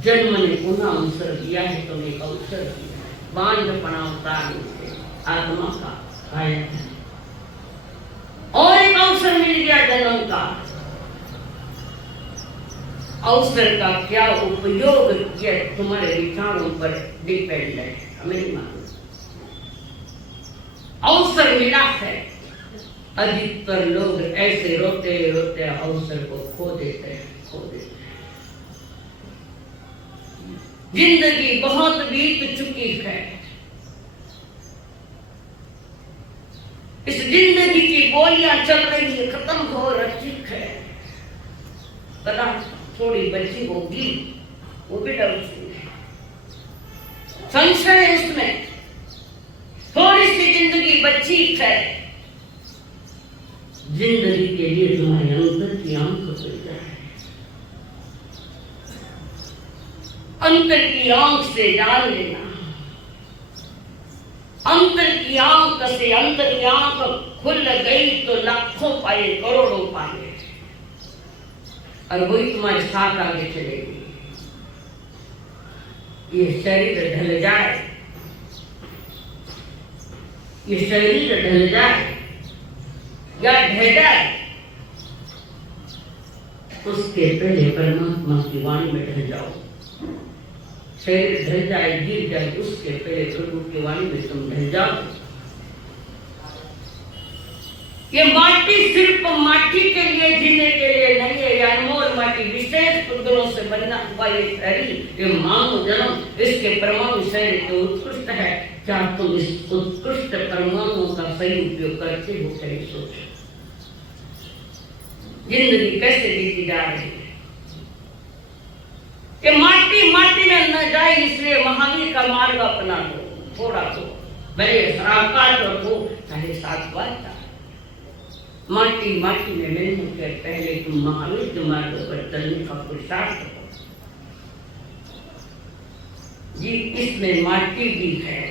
जन्म ने पुनः अवसर दिया है, तुम्हें एक अवसर दिया है। बांझपना उतारने से आत्मा का काया और एक अवसर मिल गया जन्म का। अवसर का क्या उपयोग किया तुम्हारे विचारों पर डिपेंड है, हमें नहीं मालूम। अवसर मिला है, अधिकतर लोग ऐसे रोते रोते अवसर को खो देते हैं। जिंदगी बहुत बीत चुकी है, इस जिंदगी की गोलियां चल रही है, खत्म हो रही है। कदाच थोड़ी बची होगी, वो भी डर संशय है इसमें। थोड़ी सी जिंदगी बची है। जिंदगी के लिए तुम्हारे अंतर की आंख खुल जाए, अंतर की आंख से जान लेना। अंतर की आंख से अंतर की आंख खुल गई तो लाखों पाए, करोड़ों पाए, और वही तुम्हारे साथ आगे चलेगी। ये शरीर ढल जाए, ये शरीर ढल जाए या ढह जाए, उसके पहले परमात्मा की वाणी में ढल जाओ। शरीर ढल जाए, गिर जाए, उसके पहले प्रभु की वाणी में तुम ढल जाओ। ये माटी सिर्फ माटी के लिए, जीने के लिए नहीं है। ये अनमोल माटी विशेष पुत्रों से बनना हुआ ये शरीर, ये मानव जन्म, इसके परमाणु शरीर तो उत्कृष्ट है। क्या तुम इस उत्कृष्ट परमाणुओं का सही उपयोग करते हो? सही सोचो, जिंदगी कैसे बीती जा रही है। ये माटी माटी में न जाए, इसलिए महावीर का मार्ग अपना लो। थोड़ा तो मेरे सराकार रखो, चाहे 7 बार माटी माटी में मिलने के पहले तुम महावीर के मार्ग पर चलने का पुरुषार्थ करो। जी, इसमें माटी भी है,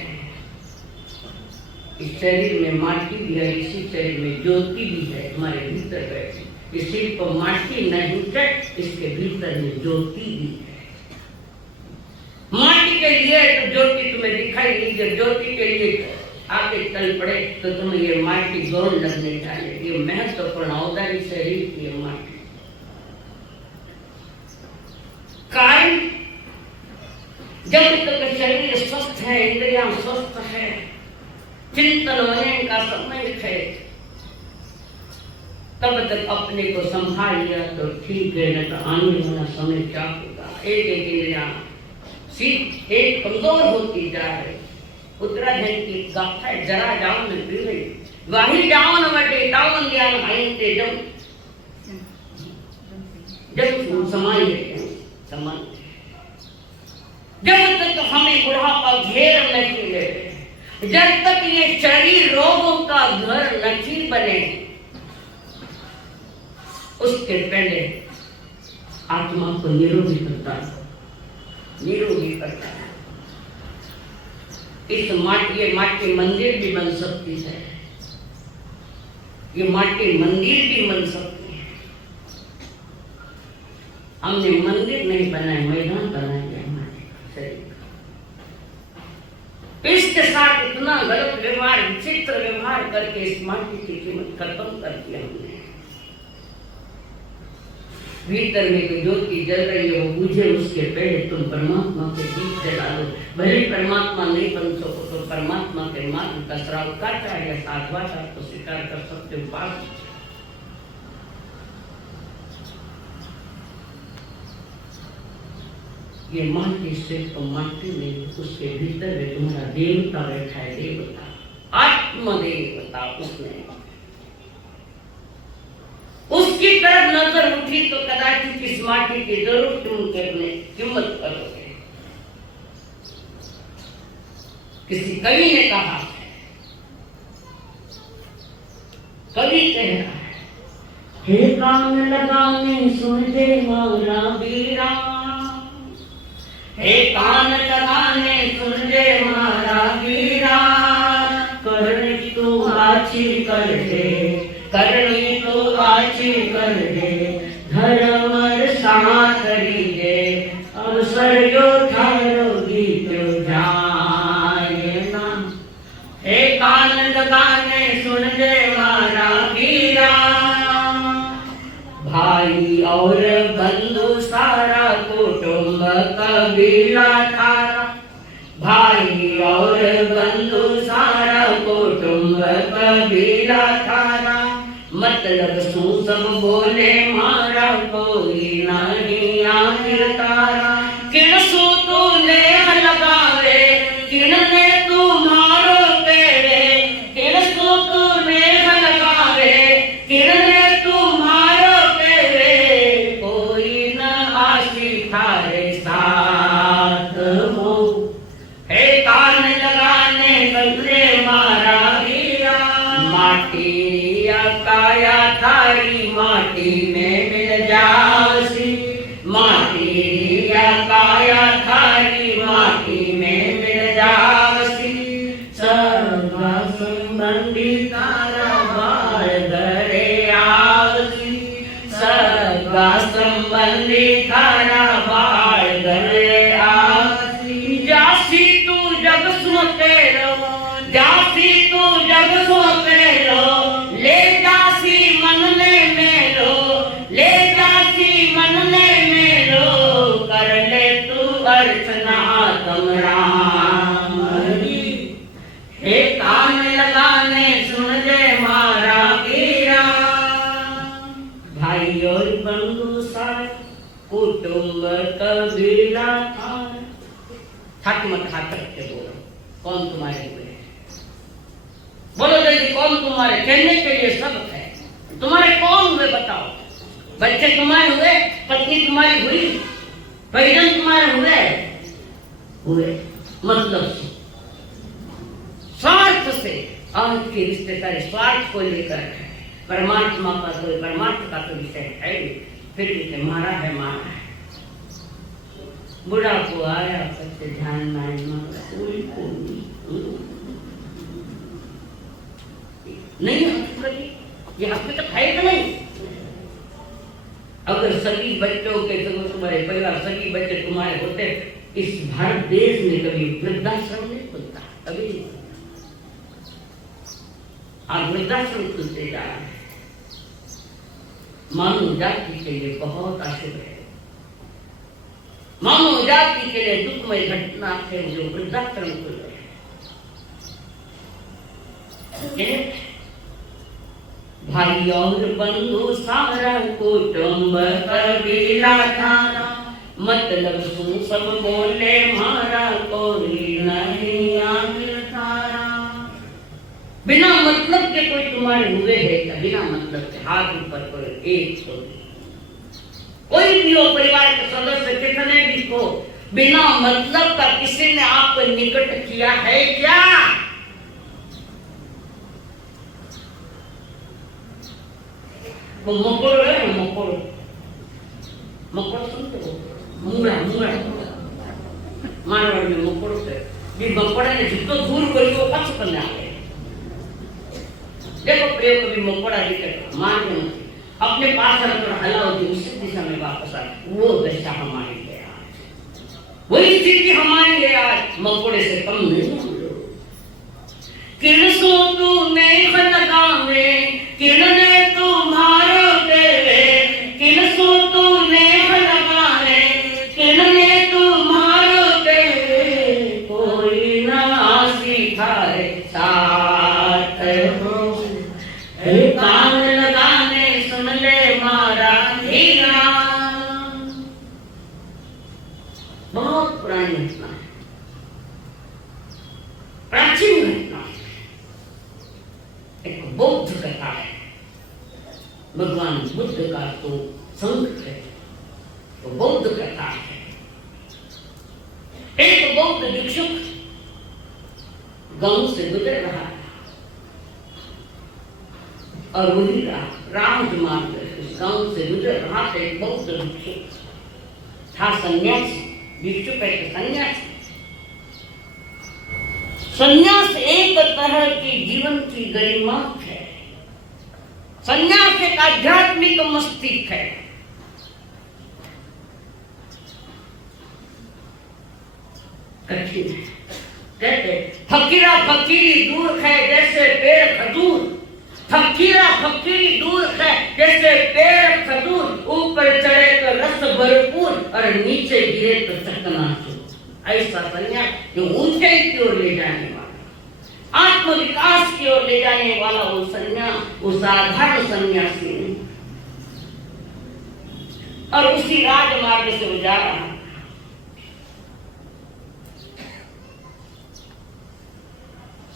इस शरीर में माटी भी है, इसी शरीर में ज्योति भी है तुम्हारे भीतर बैठी। इस सिर्फ माटी नहीं है, इसके भीतर में ज्योति भी है। माटी के लिए तो ज्योति तुम्हें दिखाई नहीं, जब ज्योति के लिए आगे चल पड़े तो तुम्हें ये माटी गौर लगने चाहिए। ये महत्वपूर्ण औदारी शरीर की माटी। कारण जब तक शरीर स्वस्थ है, इंद्रियां स्वस्थ है, चिंतन मनन का समय है, तब तक अपने को संभाल लिया तो ठीक है, न तो आने वाला समय क्या होगा। एक एक इंद्रियां सीख एक कमजोर होती जा रही। उत्तराखंड की गाथा है, जरा जाऊन पीवे वाही जाऊन वटे तावन ज्ञान आयते जब जब समाई है समान। जब तक हमें बुढ़ापा घेर नहीं ले, जब तक ये शरीर रोगों का घर नहीं बने, उसके पहले आत्मा को निरोगी करता है, निरोगी करता है। इस माटी, ये माटी मंदिर भी बन सकती है, ये माटी मंदिर भी बन सकती है। हमने मंदिर नहीं बनाया, मैदान बनाया हमारे शरीर। इतना गलत व्यवहार, विचित्र व्यवहार करके इस माटी की कीमत खत्म कर दिया हमने। भीतर में कोई ज्योति जल रही है, वो बुझे, उसके पहले तुम परमात्मा के दीप जला लो। भले परमात्मा नहीं बन सको तो परमात्मा के मार्ग का श्राव काटा या साधवाचार को स्वीकार कर सकते हो। पास ये माटी से तो माटी में, उसके भीतर में तुम्हारा देवता बैठा है, देवता, आत्मदेवता। उसने उसकी तरफ नजर उठी तो कदाचित इस माटी की जरूर तुम करने हिम्मत करोगे। किसी कवि ने कहा, कवि कह रहा है, हे कान लगाने सुन दे मौला बीरा, हे कान लगाने सुन दे मारा बीरा, करनी तू आची कर दे, करनी तो आची कर दे, धर्म साथ दे, अवसर जो ठारोगी तो जाए ना। हे कान लगाने सुन दे मारा वीरा, भाई और बंधु सारा कुटुंब कबीला थारा, भाई और बंधु सारा कुटुंब कबीला थारा, मतलब सू सब बोले मारा कोई नहीं आखिर तारा। किण सू तूने लगावे, किण ने तू मारो पेड़े, किण सू तूने लगावे, किण ने तू मारो पेड़े, कोई न आशी थारे साथ हो। हे कान लगाने बदले मारा वीरा, माटी काया थारी माटी में मिल जासी, माटी काया थारी माटी में मिल जासी, सर्वा संबंधी तारा बाल धरे आवसी, सर्वा संबंधी तारा बाल धरे आवसी। जासी तू जग सुनते रहो, जासी तू जग सुनते रहो, ले जासी मन में मेरो, ले जासी मन में मेरो, कर ले तू अर्चना तुम राम की। हे कान लगाने सुन ले मारा वीरा, भाई और बंधु साथ कुटुंब कबीला थारा। हाथ मत हाथ रख के बोलो, कौन तुम्हारे हुए? बोलो जल्दी, कौन तुम्हारे? कहने के लिए सब है, तुम्हारे कौन हुए बताओ? बच्चे तुम्हारे हुए, पत्नी तुम्हारी हुई, परिजन तुम्हारे हुए, हुए मतलब स्वार्थ से। आज के रिश्ते सारे स्वार्थ को लेकर है, परमात्मा का तो, परमात्मा का तो विषय है, फिर इसे मारा है, मारा है। बुढ़ा को आया सबसे ध्यान नहीं ये हकीकत है कि नहीं? अगर सभी बच्चों के तुम्हारे परिवार, सभी बच्चे तुम्हारे होते, इस भारत देश में कभी वृद्धाश्रम नहीं खुलता, कभी नहीं। आज वृद्धाश्रम खुलते जा रहे हैं। मानव जाति के लिए बहुत अशुभ है, मानव जाति के लिए दुखमय घटना है जो वृद्धाश्रम खुल रहे हैं। भाई और बंधु सारा कुटुंब कबीला थारा, मतलब सुन सब बोले मारा कोई नहीं आखिर थारा। बिना मतलब के कोई तुम्हारे हुए है क्या? बिना मतलब के हाथ ऊपर करो, एक सो कोई भी हो, परिवार के सदस्य कितने भी हो, बिना मतलब का किसी ने आपको निकट किया है क्या? वो मकोड़ है ना, मकोड़, मकोड़ सुनते हो? मुंगड़ा, मुंगड़ा मारवाड़ में मकोड़ से भी मकोड़ा ने जितना दूर करी वो पक्ष करने आ गए। देखो प्रयोग कभी मकोड़ा दिखे मार के अपने पास हलाओ जो उसी दिशा में वापस आए, वो दशा हमारी है आज, वही स्थिति हमारी है आज। मकोड़े से कम नहीं हम लोग। किन सो तूने लगावे किरने तुम्हारो देवे किन सो तूने लगावे किरने तुम्हारो देवे कोई ना सिखाए साथ हो कान लगाने सुन ले मारा धीरा। बहुत पुरानी घटना है, प्राचीन घटना है, एक बौद्ध कथा है। भगवान बुद्ध का तो संकट है, तो बौद्ध कथा है। एक बौद्ध भिक्षुक गांव से गुजर रहा है और वही राजमार्ग उस गांव से गुजर रहा था। एक बौद्ध भिक्षुक था, सन्यासी। भिक्षुक है तो सन्यासी। सन्यास एक तरह की जीवन की गरिमा है। सन्यास एक आध्यात्मिक मस्तिष्क है। कठिन है। कहते फकीरा फकीरी दूर है जैसे पेड़ खजूर। फकीरा फकीरी दूर है जैसे पेड़ खजूर। ऊपर चढ़े तो रस भरपूर और नीचे गिरे तो चकनाचूर। ऐसा सन्यास जो ऊंचाई की ओर ले जाने वाला, आत्मविकास की ओर ले जाने वाला वो सन्यास, वो साधारण सन्यासी नहीं। और उसी राजमार्ग से वो जा रहा है।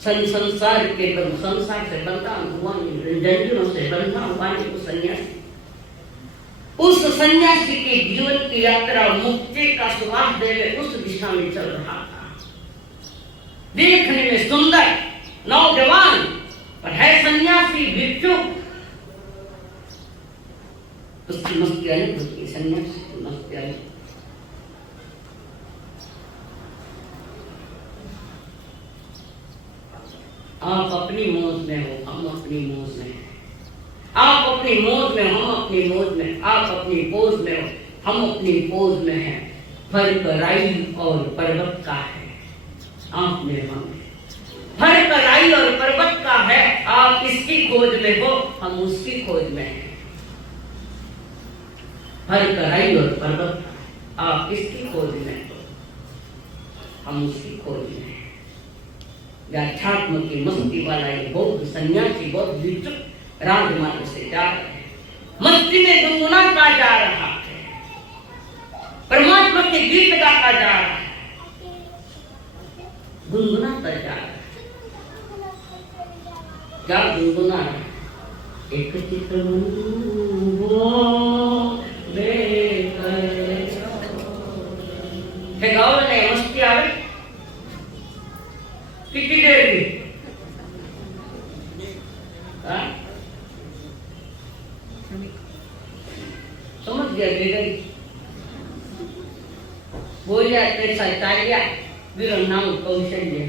संसार के संसार से बंधा हुआ, जंजीरों से बंधा हुआ वो सन्यासी। उस सन्यासी के जीवन की यात्रा मुक्ति का सुवास देवे उस दिशा में चल रहा था। देखने में सुंदर नौजवान पर है सन्यासी भिक्षुक। उसकी मस्ती अलग होती है, सन्यासी की मस्ती अलग। आप अपनी मौज में हो, हम अपनी मौज में हैं। आप अपनी मौज में, हम अपनी मौज में। आप अपनी पोज में हो, हम अपनी पोज में हैं। फर्क राई और पर्वत का है, आप में हम। फर्क राई और पर्वत का है, आप इसकी खोज में हो, हम उसकी खोज में हैं। फर्क राई और पर्वत का है, आप इसकी खोज में हो, हम उसकी खोज में हैं। अध्यात्म की मस्ती वाला एक बौद्ध सन्यासी, बौद्ध भिक्षुक राजमार्ग से जा रहे हैं। मस्ती में गुनगुनाता जा रहा है, परमात्मा के गीत गाता जा रहा है, गुनगुनाता जा रहा है। क्या गुनगुना रहा है? एक चित्र गाँव में मस्ती आवे कितनी देर की? समझ गया बेगरी बोलिया पैसा चालिया वीर नाम कौशल्य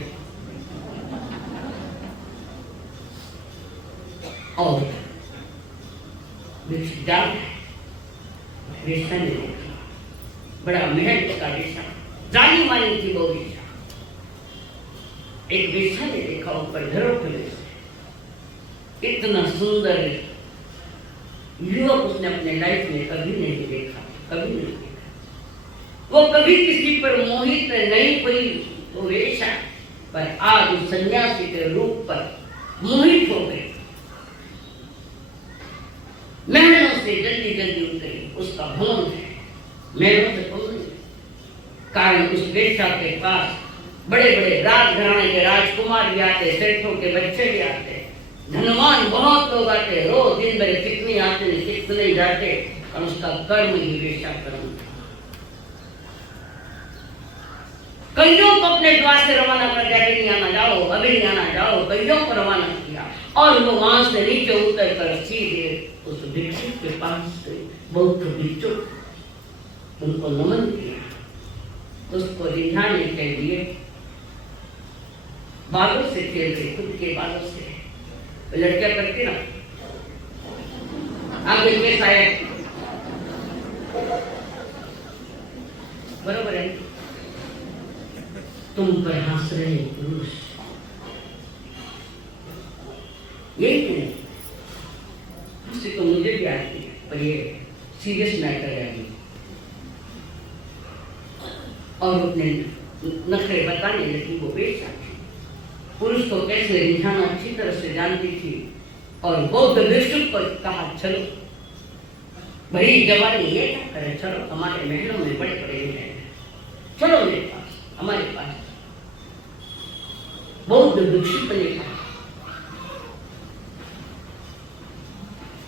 और रिश्ता ने देखा, बड़ा मेहनत का रिश्ता, जानी मानी थी वो रिश्ता। एक रिश्ता ने देखा ऊपर घरों पे, इतना सुंदर युवक उसने अपने लाइफ में कभी नहीं देखा, कभी नहीं देखा। वो कभी किसी पर मोहित नहीं हुई वो वेशा, पर आज उस सन्यासी के रूप पर मोहित हो गए। महलों से जल्दी जल्दी उतरी, उसका भवन है, महलों से कम नहीं। कारण उस वेशा के पास बड़े बड़े राजघराने के राजकुमार भी आते, सेठों के बच्चे भी आते, धनवान बहुत लोग आते, रोज दिन भर कितने आते कितने जाते, और उसका कर्म ही वेशा कर्म था। कईयों को अपने द्वार से रवाना कर दिया, अभी नहीं आना जाओ, अभी नहीं आना जाओ, कईयों को रवाना किया। और वो वहां से नीचे उतर कर सीधे उस भिक्षुक के पास गए। बौद्ध भिक्षुक उनको नमन किया, उसको रिझाने के लिए बालों से खेल रहे, खुद के बालों से। लड़कियां करती ना, आगे के शायद बरोबर है, तुम पर हंस रहे पुरुष यही नहीं, हंसी तो मुझे भी आती है, पर ये सीरियस मैटर है अभी। और अपने नखरे बताने लगी वो बेशक पुरुष को कैसे रिझाना अच्छी तरह से जानती थी। और बौद्ध भिक्षु को कहा चलो बड़ी जवानी ये क्या करे, चलो हमारे महलों में बड़े बड़े हैं, चलो मेरे पास, हमारे पास। बौद्ध भिक्षु को लिखा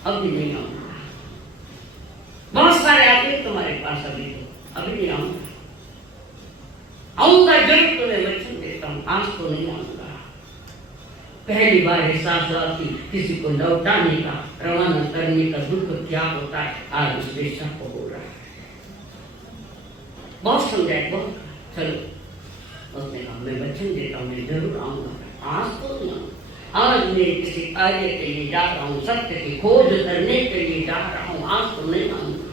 अभी नहीं आऊंगा, बहुत सारे आदमी तुम्हारे पास, अभी नहीं आऊंगा, आऊंगा जरूर, तुम्हें वचन देता हूं, आज तो नहीं आऊंगा। पहली बार एहसास हुआ कि किसी को लौटाने का, रवाना करने का दुख क्या होता है, आज उस बेशक को हो रहा है। बहुत समझाए, बहुत चलो, उसने कहा मैं वचन देता हूँ, मैं जरूर आऊंगा, आज तो नहीं आऊंगा, आज मैं किसी कार्य के लिए जा रहा हूँ, सत्य की खोज करने के लिए जा रहा हूँ, आज तो नहीं आऊंगा।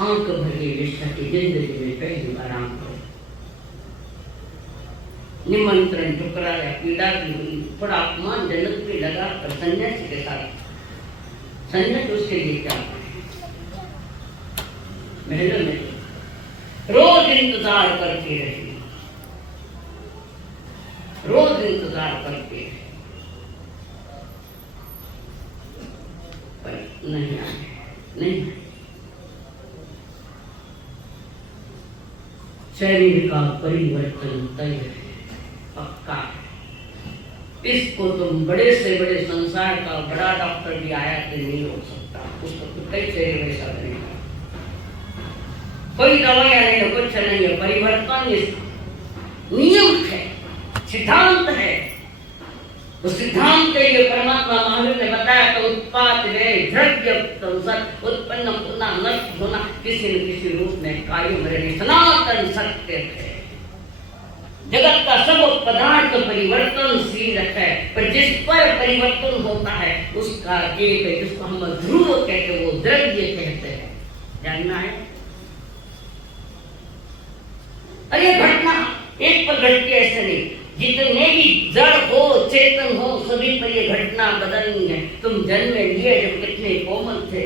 आंख भर के बेशक की जिंदगी में पहली बार आंख भर निमंत्रण ठुकराया, पीड़ा भी हुई, थोड़ा अपमानजनक भी लगा, पर सन्यासी के साथ सन्यासी उसके लिए क्या महलों में रोज इंतजार करती रही, रोज इंतजार करती रही, पर नहीं आए, नहीं। शरीर का परिवर्तन तय है, पक्का। इसको तुम बड़े से बड़े संसार का बड़ा डॉक्टर भी आया तो नहीं रोक सकता, उसको तो कई शरीर वैसा बनेगा, कोई दवाइयां नहीं है, कुछ नहीं है, परिवर्तन नियम है, सिद्धांत है। उस सिद्धांत के लिए परमात्मा महावीर ने बताया तो उत्पाद द्रव्य उत्पन्न होना, नष्ट होना, किसी न किसी रूप में कायम रहने सनातन सत्य है। जगत का सब पदार्थ परिवर्तनशील है, पर जिस पर परिवर्तन होता है उसका एक है, जिसको हम ध्रुव कहते हैं, वो द्रव्य कहते हैं। जानना है? अरे घटना एक पर घटती ऐसे नहीं, जितने भी जड़ हो चेतन हो सभी पर ये घटना बदलनी है। तुम जन्म लिए जब कितने कोमल थे,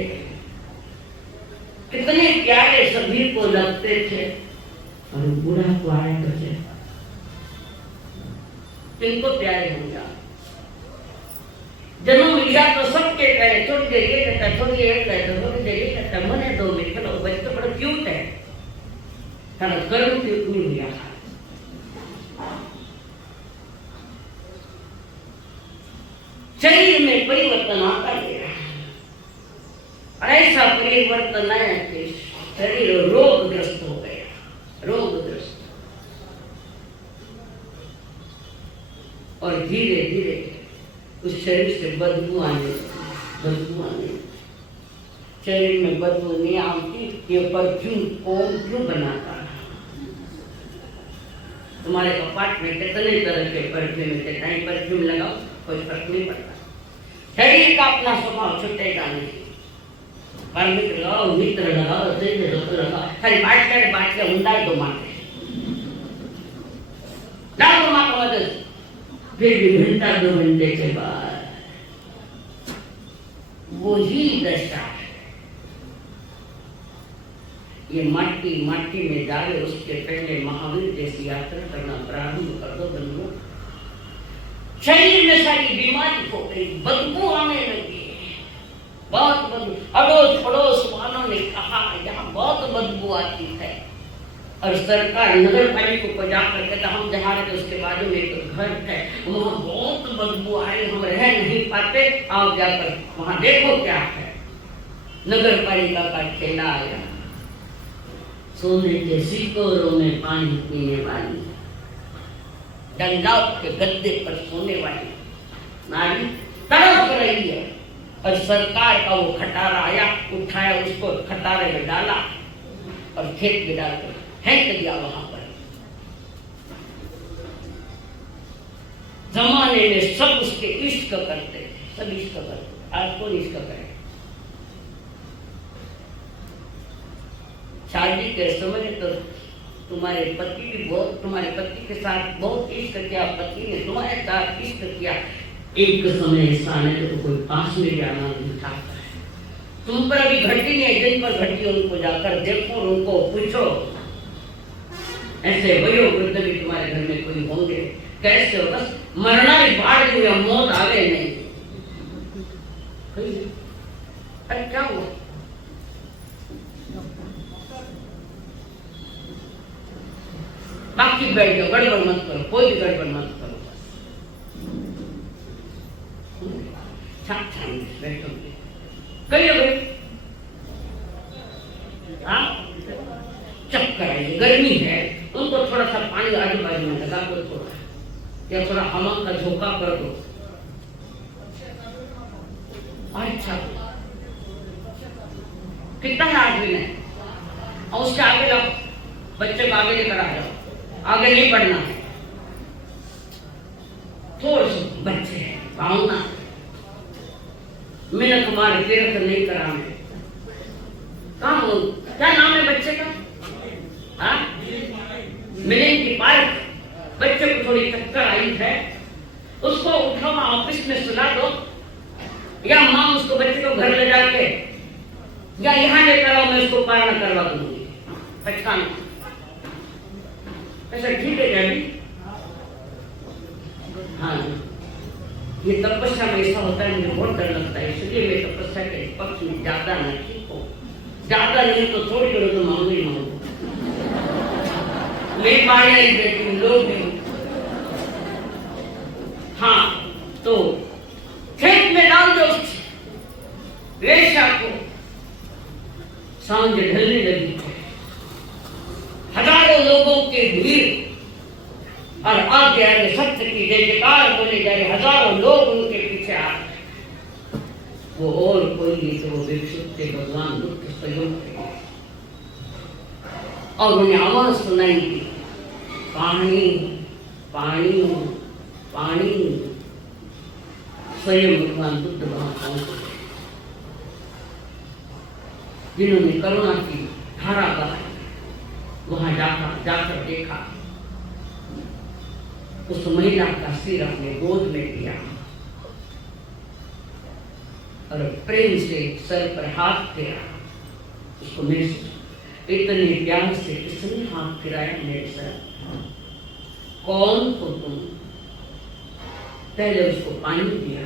कितने प्यारे सभी को लगते थे, और बूढ़ा को आया बचे किनको प्यारे हो जा। जन्म लिया तो सबके प्यारे, थोड़ी देर ये कहता है, थोड़ी देर कहता है, थोड़ी देर ये कहता है, मने दो मिनट चलो, बच्चे तो बड़ा क्यूट है, कर्म क्यूट नहीं हुआ। शरीर में परिवर्तन आता गया, ऐसा परिवर्तन आया कि शरीर रोगग्रस्त हो गया, रोगग्रस्त। और धीरे धीरे उस शरीर से बदबू आने लगी। शरीर में बदबू नहीं आती, ये परफ्यूम कौन क्यों बनाता है? तुम्हारे कपाट में कितने तरह के परफ्यूम है, कहीं परफ्यूम लगाओ कोई फर्क नहीं पड़ता। शरीर का अपना स्वभाव छुटेगा नहीं, पर मित्र लगाओ, मित्र लगाओ, लगाओ, खाली बांट के उंडाई दो माटे डाल दो माता मदद, फिर भी घंटा 2 घंटे के बाद वही दशा है। ये माटी माटी में डाले, उसके पहले महावीर जैसी यात्रा करना प्रारंभ कर दो बंधुओं। शरीर में सारी बीमारी हो गई, बदबू आने लगी, बहुत बदबू। अड़ोस पड़ोस वालों ने कहा यहाँ बहुत बदबू आती है, और सरकार नगर पालिका को जाकर कहता हम जहाँ रहते उसके बाजू में एक घर है, वहाँ बहुत बदबू आई, हम रह नहीं पाते, आओ जाकर वहाँ देखो क्या है। नगर पालिका का ठेला आया, सोने के सिकोरों में पानी पीने वाली, डंडाव के गद्दे पर सोने वाली नारी तड़प रही है, और सरकार का वो खटारा आया, उठाया, उसको खटारे में डाला और खेत में डालकर फेंक दिया वहां पर। जमाने में सब उसके इश्क करते थे, सब इश्क करते, आज कौन इश्क करे? शादी के समय तो तुम्हारे पति भी बहुत, तुम्हारे पति के साथ बहुत इश्क किया, पति ने तुम्हारे साथ इश्क किया, एक समय ऐसा आने तो कोई पास में जाना नहीं चाहता है। तुम पर अभी घटी नहीं, जिन पर घटी उनको जाकर देखो और उनको पूछो। ऐसे वयो वृद्ध भी तुम्हारे घर में कोई होंगे, कैसे हो? बस मरना ही बाढ़ हुई, मौत आवे नहीं। अरे क्या हुआ? बाकी बैठ जाओ, गड़बड़ मत करो, कोई भी गड़बड़ मत करो। बैठो, कहिए भाई। हाँ, चक्कर आइए, गर्मी है, उनको थोड़ा सा पानी आजू बाजू में लगा दो, थोड़ा या थोड़ा हवा का झोंका कर दो। अच्छा, कितना है आदमी ने? और उसके आगे लाओ, बच्चे को आगे लेकर आ जाओ, आगे नहीं पढ़ना है। थोड़े से बच्चे हैं, पाऊंगा मेरा तुम्हारे तीर्थ नहीं कराने। कहाँ हो? क्या नाम है बच्चे का? हाँ, मिलेंगे पार्क। बच्चे को थोड़ी चक्कर आई है, उसको उठाओ, ऑफिस में सुला दो, या माँ उसको बच्चे को घर ले जाके या यहाँ लेकर आओ, मैं उसको पारण करवा दूंगी। पहचान ऐसा ठीक है क्या? हाँ, ये तपस्या में ऐसा होता है, मुझे बहुत डर लगता है, इसलिए मैं तपस्या के पक्ष में ज्यादा न ठीक हो। ज्यादा नहीं तो थोड़ी करो तो मांगो ही मांगो। ले पाए नहीं बेटी लोग नहीं। हाँ, तो खेत में डाल दो रेशा को। सांझ ढलने लगी, हजारों लोगों के भीड़ और आगे आगे सत्य की जय जयकार बोले जा रहे, हजारों लोग उनके पीछे आ रहे। वो और कोई नहीं तो वो विक्षुब्ध भगवान बुद्ध स्वयं थे। और उन्हें आवाज सुनाई दी, पानी पानी पानी। स्वयं भगवान बुद्ध वहां पहुंचे, जिन्होंने करुणा की धारा बहाई। वहां जाकर देखा, उस महिला का सिर अपने गोद में लिया और प्रेम से सर पर हाथ फेरा। उसको इतने प्यार से किसने हाथ फिराया मेरे सर? कौन हो तुम? पहले उसको पानी दिया,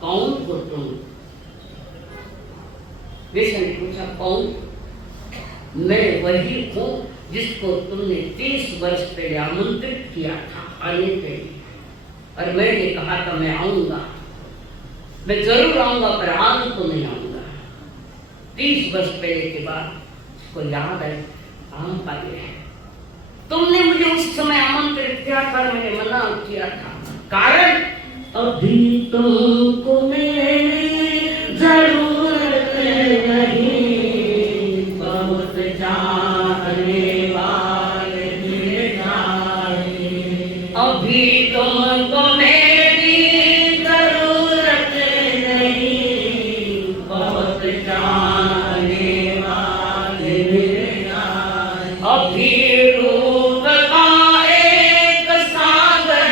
कौन हो तुम? विष्णु ने पूछा, कौन? मैं वही हूँ जिसको तुमने 30 वर्ष पहले आमंत्रित किया था आने के लिए, और मैंने कहा था मैं आऊंगा, मैं जरूर आऊंगा, पर आज तो नहीं आऊंगा। 30 वर्ष पहले के बाद उसको याद है, आम पाए है। तुमने मुझे उस समय आमंत्रित किया था, मैंने मना किया था, कारण अभी तुमको मेरी जरूरत नहीं, बहुत जाने वाले मिल जाए। अभी तुमको मेरी जरूरत नहीं, बहुत जाने वाले मिल जाए। अभी रूप का एक सागर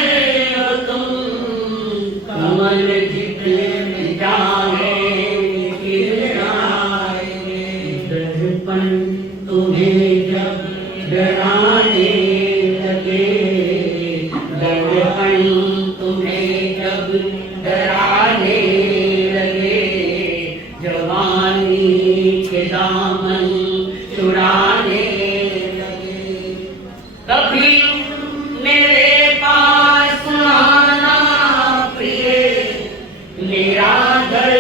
हो तुम, कमल जितने जाने गिर आए। दर्पण तुम्हें जब डराने लगे, दर्पण तुम्हें जब डराने लगे, जवानी के दामन चुराने लगे, कभी मेरे पास आना प्रिय, मेरा दर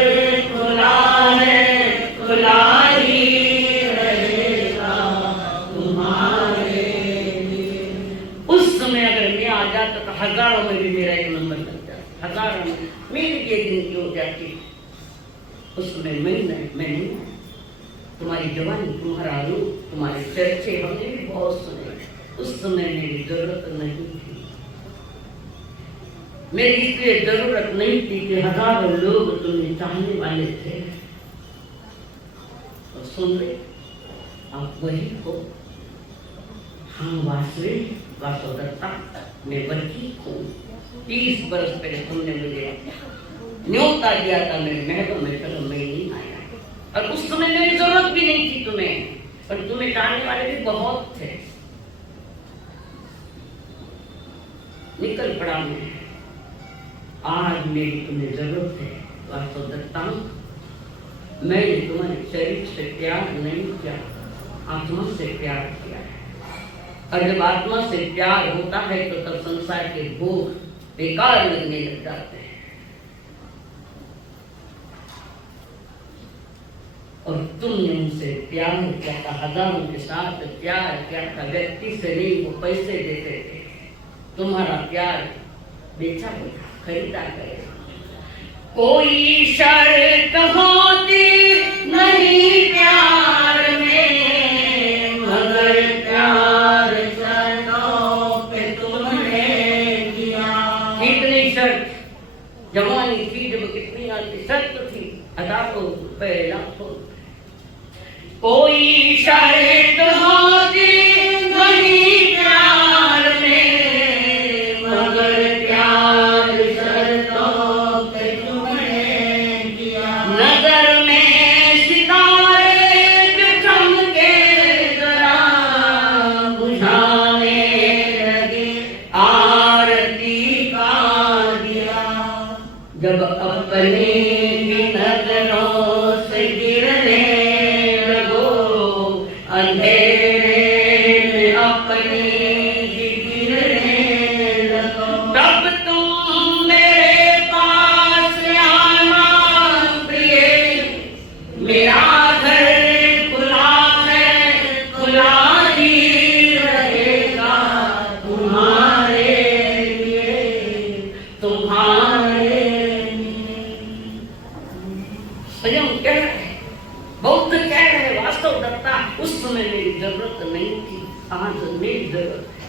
खुला है, खुला ही रहेगा तुम्हारे लिए। उस समय अगर मैं आ जाता तो हजारों में भी मेरा एक नंबर लग जाता, हजारों में मेरी ये गिनती हो जाती। उस समय मैं नहीं, तुम्हारी जवानी, तुम्हारा रूप, तुम्हारे चर्चे हमने भी बहुत सुने। उस समय मेरी जरूरत नहीं थी, मेरी इसलिए जरूरत नहीं थी कि हजारों लोग तुम्हें चाहने वाले थे। तो सुन रहे, आप वही हो। हाँ वासुदेव, वासुदत्ता, मैं वही हूँ। 30 वर्ष पहले तुमने मुझे न्योता दिया था मेरे महलों में, चलो मैं नहीं आया। और उस समय मेरी जरूरत भी नहीं थी तुम्हें, पर तुम्हें जानने वाले भी बहुत थे। निकल पड़ा मैं। आज मेरी तुम्हें जरूरत है वासुदत्ता। मैंने तुम्हारे शरीर से प्यार नहीं किया, आत्मा से प्यार किया है। और जब आत्मा से प्यार होता है तो तब संसार के भोग बेकार लगने लग जाते हैं। और तुमने उनसे प्यार किया था, हजारों के साथ प्यार किया था। व्यक्ति से नहीं, वो पैसे देते थे। तुम्हारा प्यार बेचा होता, खरीदा गया। कोई शर्त होती नहीं प्यार में, मगर प्यार शर्तों पे तुमने किया। कितनी शर्त, जवानी थी जब कितनी आती शर्त थी, हजारों रुपए लाखों। कोई शर्त होती नहीं प्यार में, मगर प्यार शर्तों पे तुमने किया। नजर में सितारे जो चमके जरा, बुझाने लगे आरती का दिया। जब अपने नजरों से गिरने अंधेरे में अपनी गिरने लगो, तब तुम मेरे पास आना प्रिय। मेरा घर खुला है, खुला ही रहेगा तुम्हारे लिए, तुम्हारे लिए। स्वयं कह रहे, बौद्ध कह रहे, वासुदत्ता उस समय मेरी जरूरत नहीं थी, आज मेरी जरूरत है।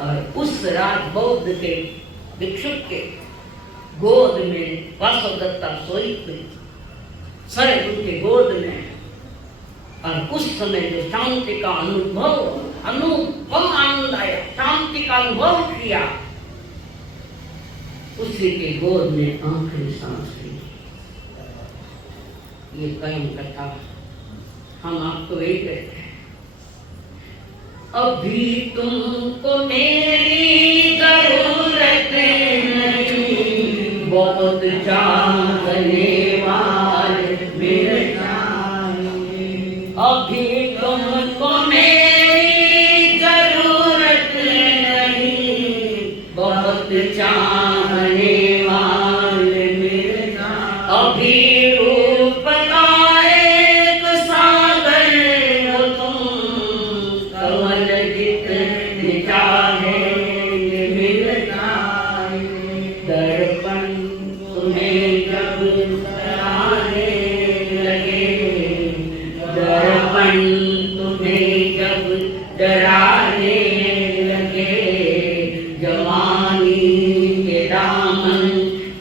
और उस रात बौद्ध के भिक्षुक के गोद में वासुदत्ता सोई हुई, सर उनके गोद में। और उस समय जो शांति का अनुभव आनंद आया, शांति का अनुभव किया, उसी के गोद में आखिरी सांस ली। ये कर्म कथा हम आपको यही कहते हैं। अभी तुमको मेरी जरूरत नहीं, बहुत चाहने वाले मेरे जाएंगे। अभी तुमको मेरी जरूरत नहीं, बहुत चाहने वाले मेरे जाएंगे। अभी डराने लगे, जवानी के दामन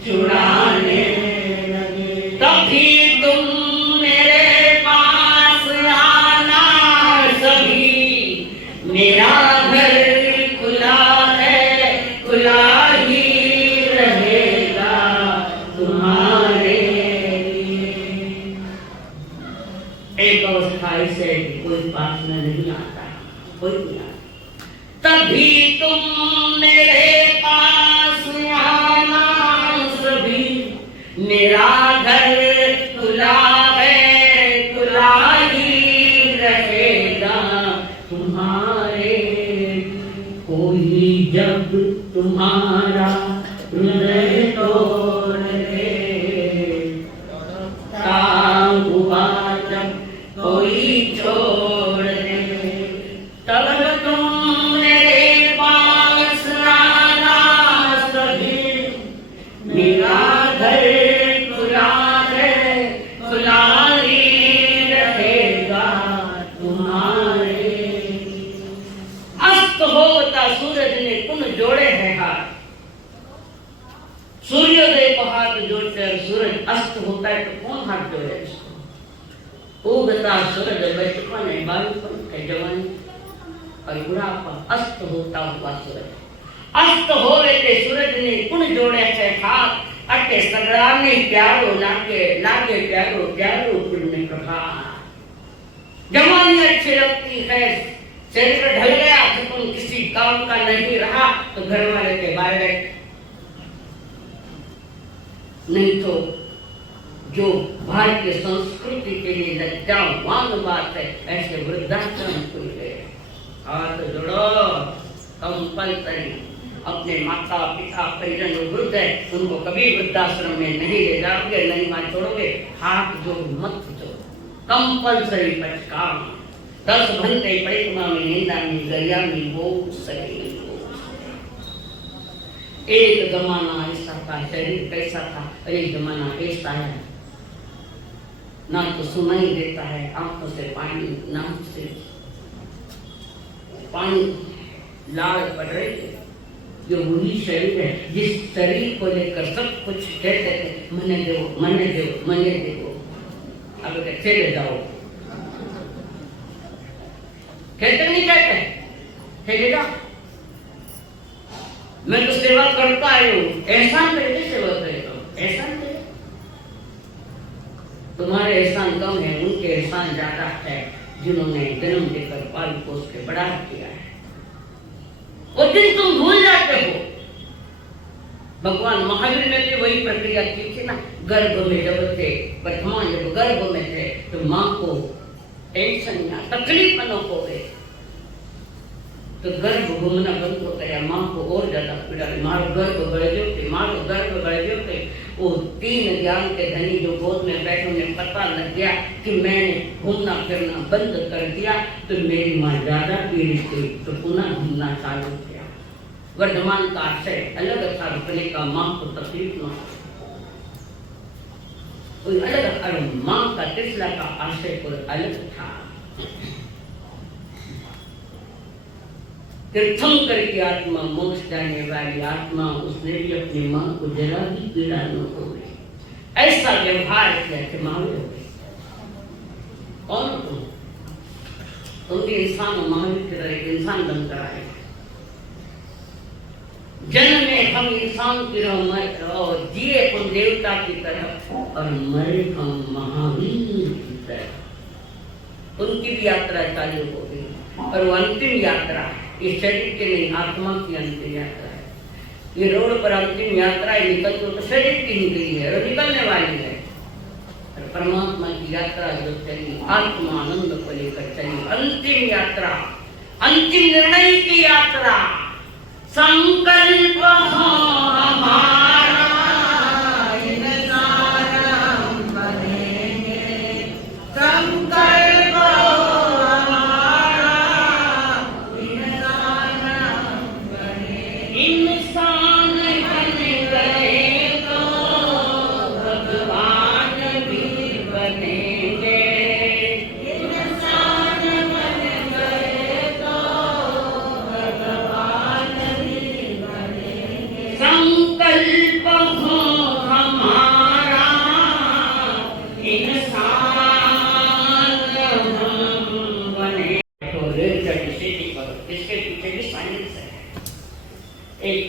छुड़ाने लगे, तभी तुम मेरे पास आना सभी। मेरा घर खुला है, खुला ही रहेगा तुम्हारे लिए। एक अवस्था ऐसे कोई पास में नहीं आता, कोई नहीं आता। तभी तुम मेरे पास आना सभी। मेरा घर खुला है, खुला ही रहेगा तुम्हारे। कोई जब तुम्हारा हृदय तोड़ दे, काम हुआ जब कोई छोड़ दे, तब तुम मेरे पास आना सभी। मेरा घर खुला है, खुला ही रहेगा तुम्हारे। अस्त होता सूरज ने कुन जोड़े हैं हाथ, सूर्योदय को हाथ जोड़ते हैं, सूरज अस्त होता है तो कौन हाथ जोड़े इसको? उगता सूरज बचपन है, बालपन है, जवानी और बुढ़ापा। अस्त होता हुआ सूरज, अस्त होवे ते सूरज ने कुन जोड़े है हाथ। अट के सगड़ा नहीं प्यारो लागे लागे प्यारो प्यारो पुण्य प्रभात। जवानी अच्छी लगती है, शरीर ढल गया तो तुम किसी काम का नहीं रहा तो घर वाले के बाहर गए। नहीं तो जो भारतीय संस्कृति के लिए लज्जावान बात है, ऐसे वृद्धाश्रम खुल गए। हाथ जोड़ो, कंपल्सरी अपने माता पिता परिजन जो वृद्ध है उनको कभी वृद्धाश्रम में नहीं ले जाओगे, नहीं मां छोड़ोगे, हाथ जोड़ मत जोड़ो, कंपल्सरी पचकाम। 10 घंटे परिक्रमा में निंदा में गरिया में वो सही। एक जमाना ऐसा था, शरीर कैसा था, एक जमाना ऐसा है, ना तो सुनाई देता है, आंखों से पानी, नाक से पानी, लाल पड़ रही है। जो वही शरीर है जिस शरीर को लेकर सब कुछ कहते थे, मने दो मने दो मने दो, अब चले जाओ, कहते नहीं कहते, चले जाओ, मैं तो सेवा करता आया हूँ, एहसान करके सेवा करेगा, एहसान करे, तुम्हारे एहसान कम है, उनके एहसान ज्यादा है जिन्होंने जन्म देकर पाल पोस के बड़ा किया है। वो दिन तुम भूल जाते हो। भगवान महावीर ने भी वही प्रक्रिया की थी ना, गर्भ में जब थे, वर्तमान जब गर्भ में थे तो माँ को टेंशन या तकलीफ न हो गई तो गर्भ घूमना बंद हो गया, माँ को और ज्यादा पीड़ा, मारो गर्भ बढ़ जाते, मारो गर्भ बढ़ जाते। वो 3 ज्ञान के धनी जो गोद में बैठे उन्हें पता लग गया कि मैंने घूमना फिरना बंद कर दिया तो मेरी माँ ज्यादा पीड़ित हुई, तो पुनः घूमना चालू किया। वर्धमान का आशय अलग था, रुकने का, माँ को तकलीफ न कोई अलग, और माँ का तिसला का आशय कोई अलग था। तीर्थंकर की आत्मा, मोक्ष जाने वाली आत्मा, उसने भी अपनी माँ को जरा भी पीड़ा न हो गई, ऐसा व्यवहार किया कि महावीर हो गए। कौन तुम भी इंसान हो, महावीर की तरह इंसान बनकर आए। जन्म में हम इंसान की तरह और जिए हम देवता की तरह और मरे हम महावीर की तरह। उनकी भी यात्रा चालू हो गई और वो अंतिम यात्रा इस शरीर के नहीं, आत्मा की अंतिम यात्रा है। ये रोड पर अंतिम यात्रा निकल तो शरीर की निकली है और निकलने वाली है, और परमात्मा की यात्रा जो चली, आत्मा आनंद को लेकर चली, अंतिम यात्रा, अंतिम निर्णय की यात्रा। संकल्प हमारा इंसान बनेंगे, संकल्प हमारा इंसान बनेंगे, इंसान बन गए तो भगवान भी बनेंगे, इंसान बन गए तो भगवान भी बनेंगे। संकल्प हो हमारा इंसान हम बने। तो रेल का डिसीजन करो, इसके पीछे भी साइंस है। एक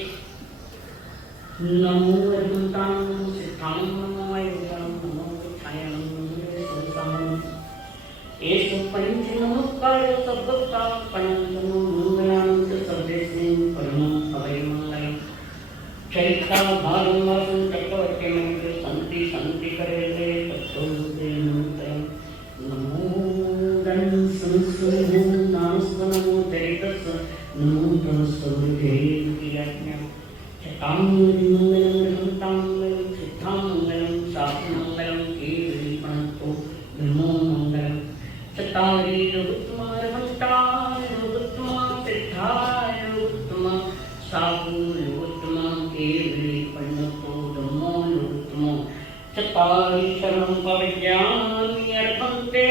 नमो अनंतां सिद्धां नमो अनंतां नमो छायां नमो एष पंच नमस्कार सबका पंचम मंगलांत सर्वेस्मिन् परमं अवयमंगलम् चैता भागं वासं चक्रवर्ती मंत्र संति संति करेले तत्तोते नमः नमो दं संस्कृतं नामस्मरणो चरितस् नमो तमस्सुते कियाज्ञा चकामंगलं मंगलं सिद्धां मंगलं शास्त्रमंगलं कीर्तिपणतो धर्मो मंगलं चतारी उत्तमार भक्ताय उत्तमा सिद्धाय उत्तमा साहूर उत्तमा कीर्तिपणतो धर्मो उत्तमो चतारी शरणं पवज्ञामि अर्पन्ते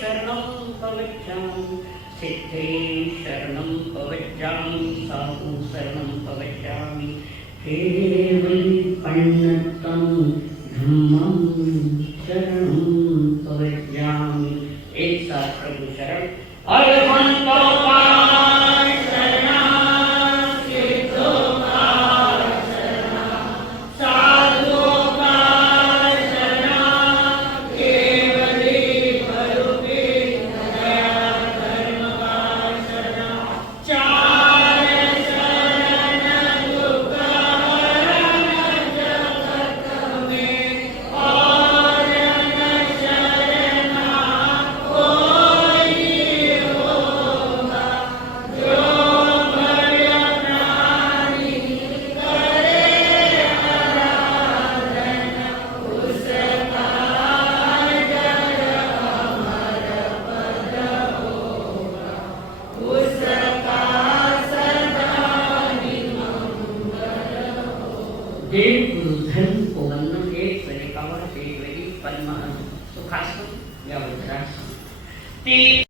शरणं पवज्ञामि सिद्धे शरणं पवज्ञामि साहू शरणं पवज्ञामि केवली पण्डितं धम्मं शरणं पवज्ञामि। एक साथ प्रभु शरण अर्पणतो पाय शरणां सिद्धो का शरणं साधुओं पण सुखासू व्यवहारासू ती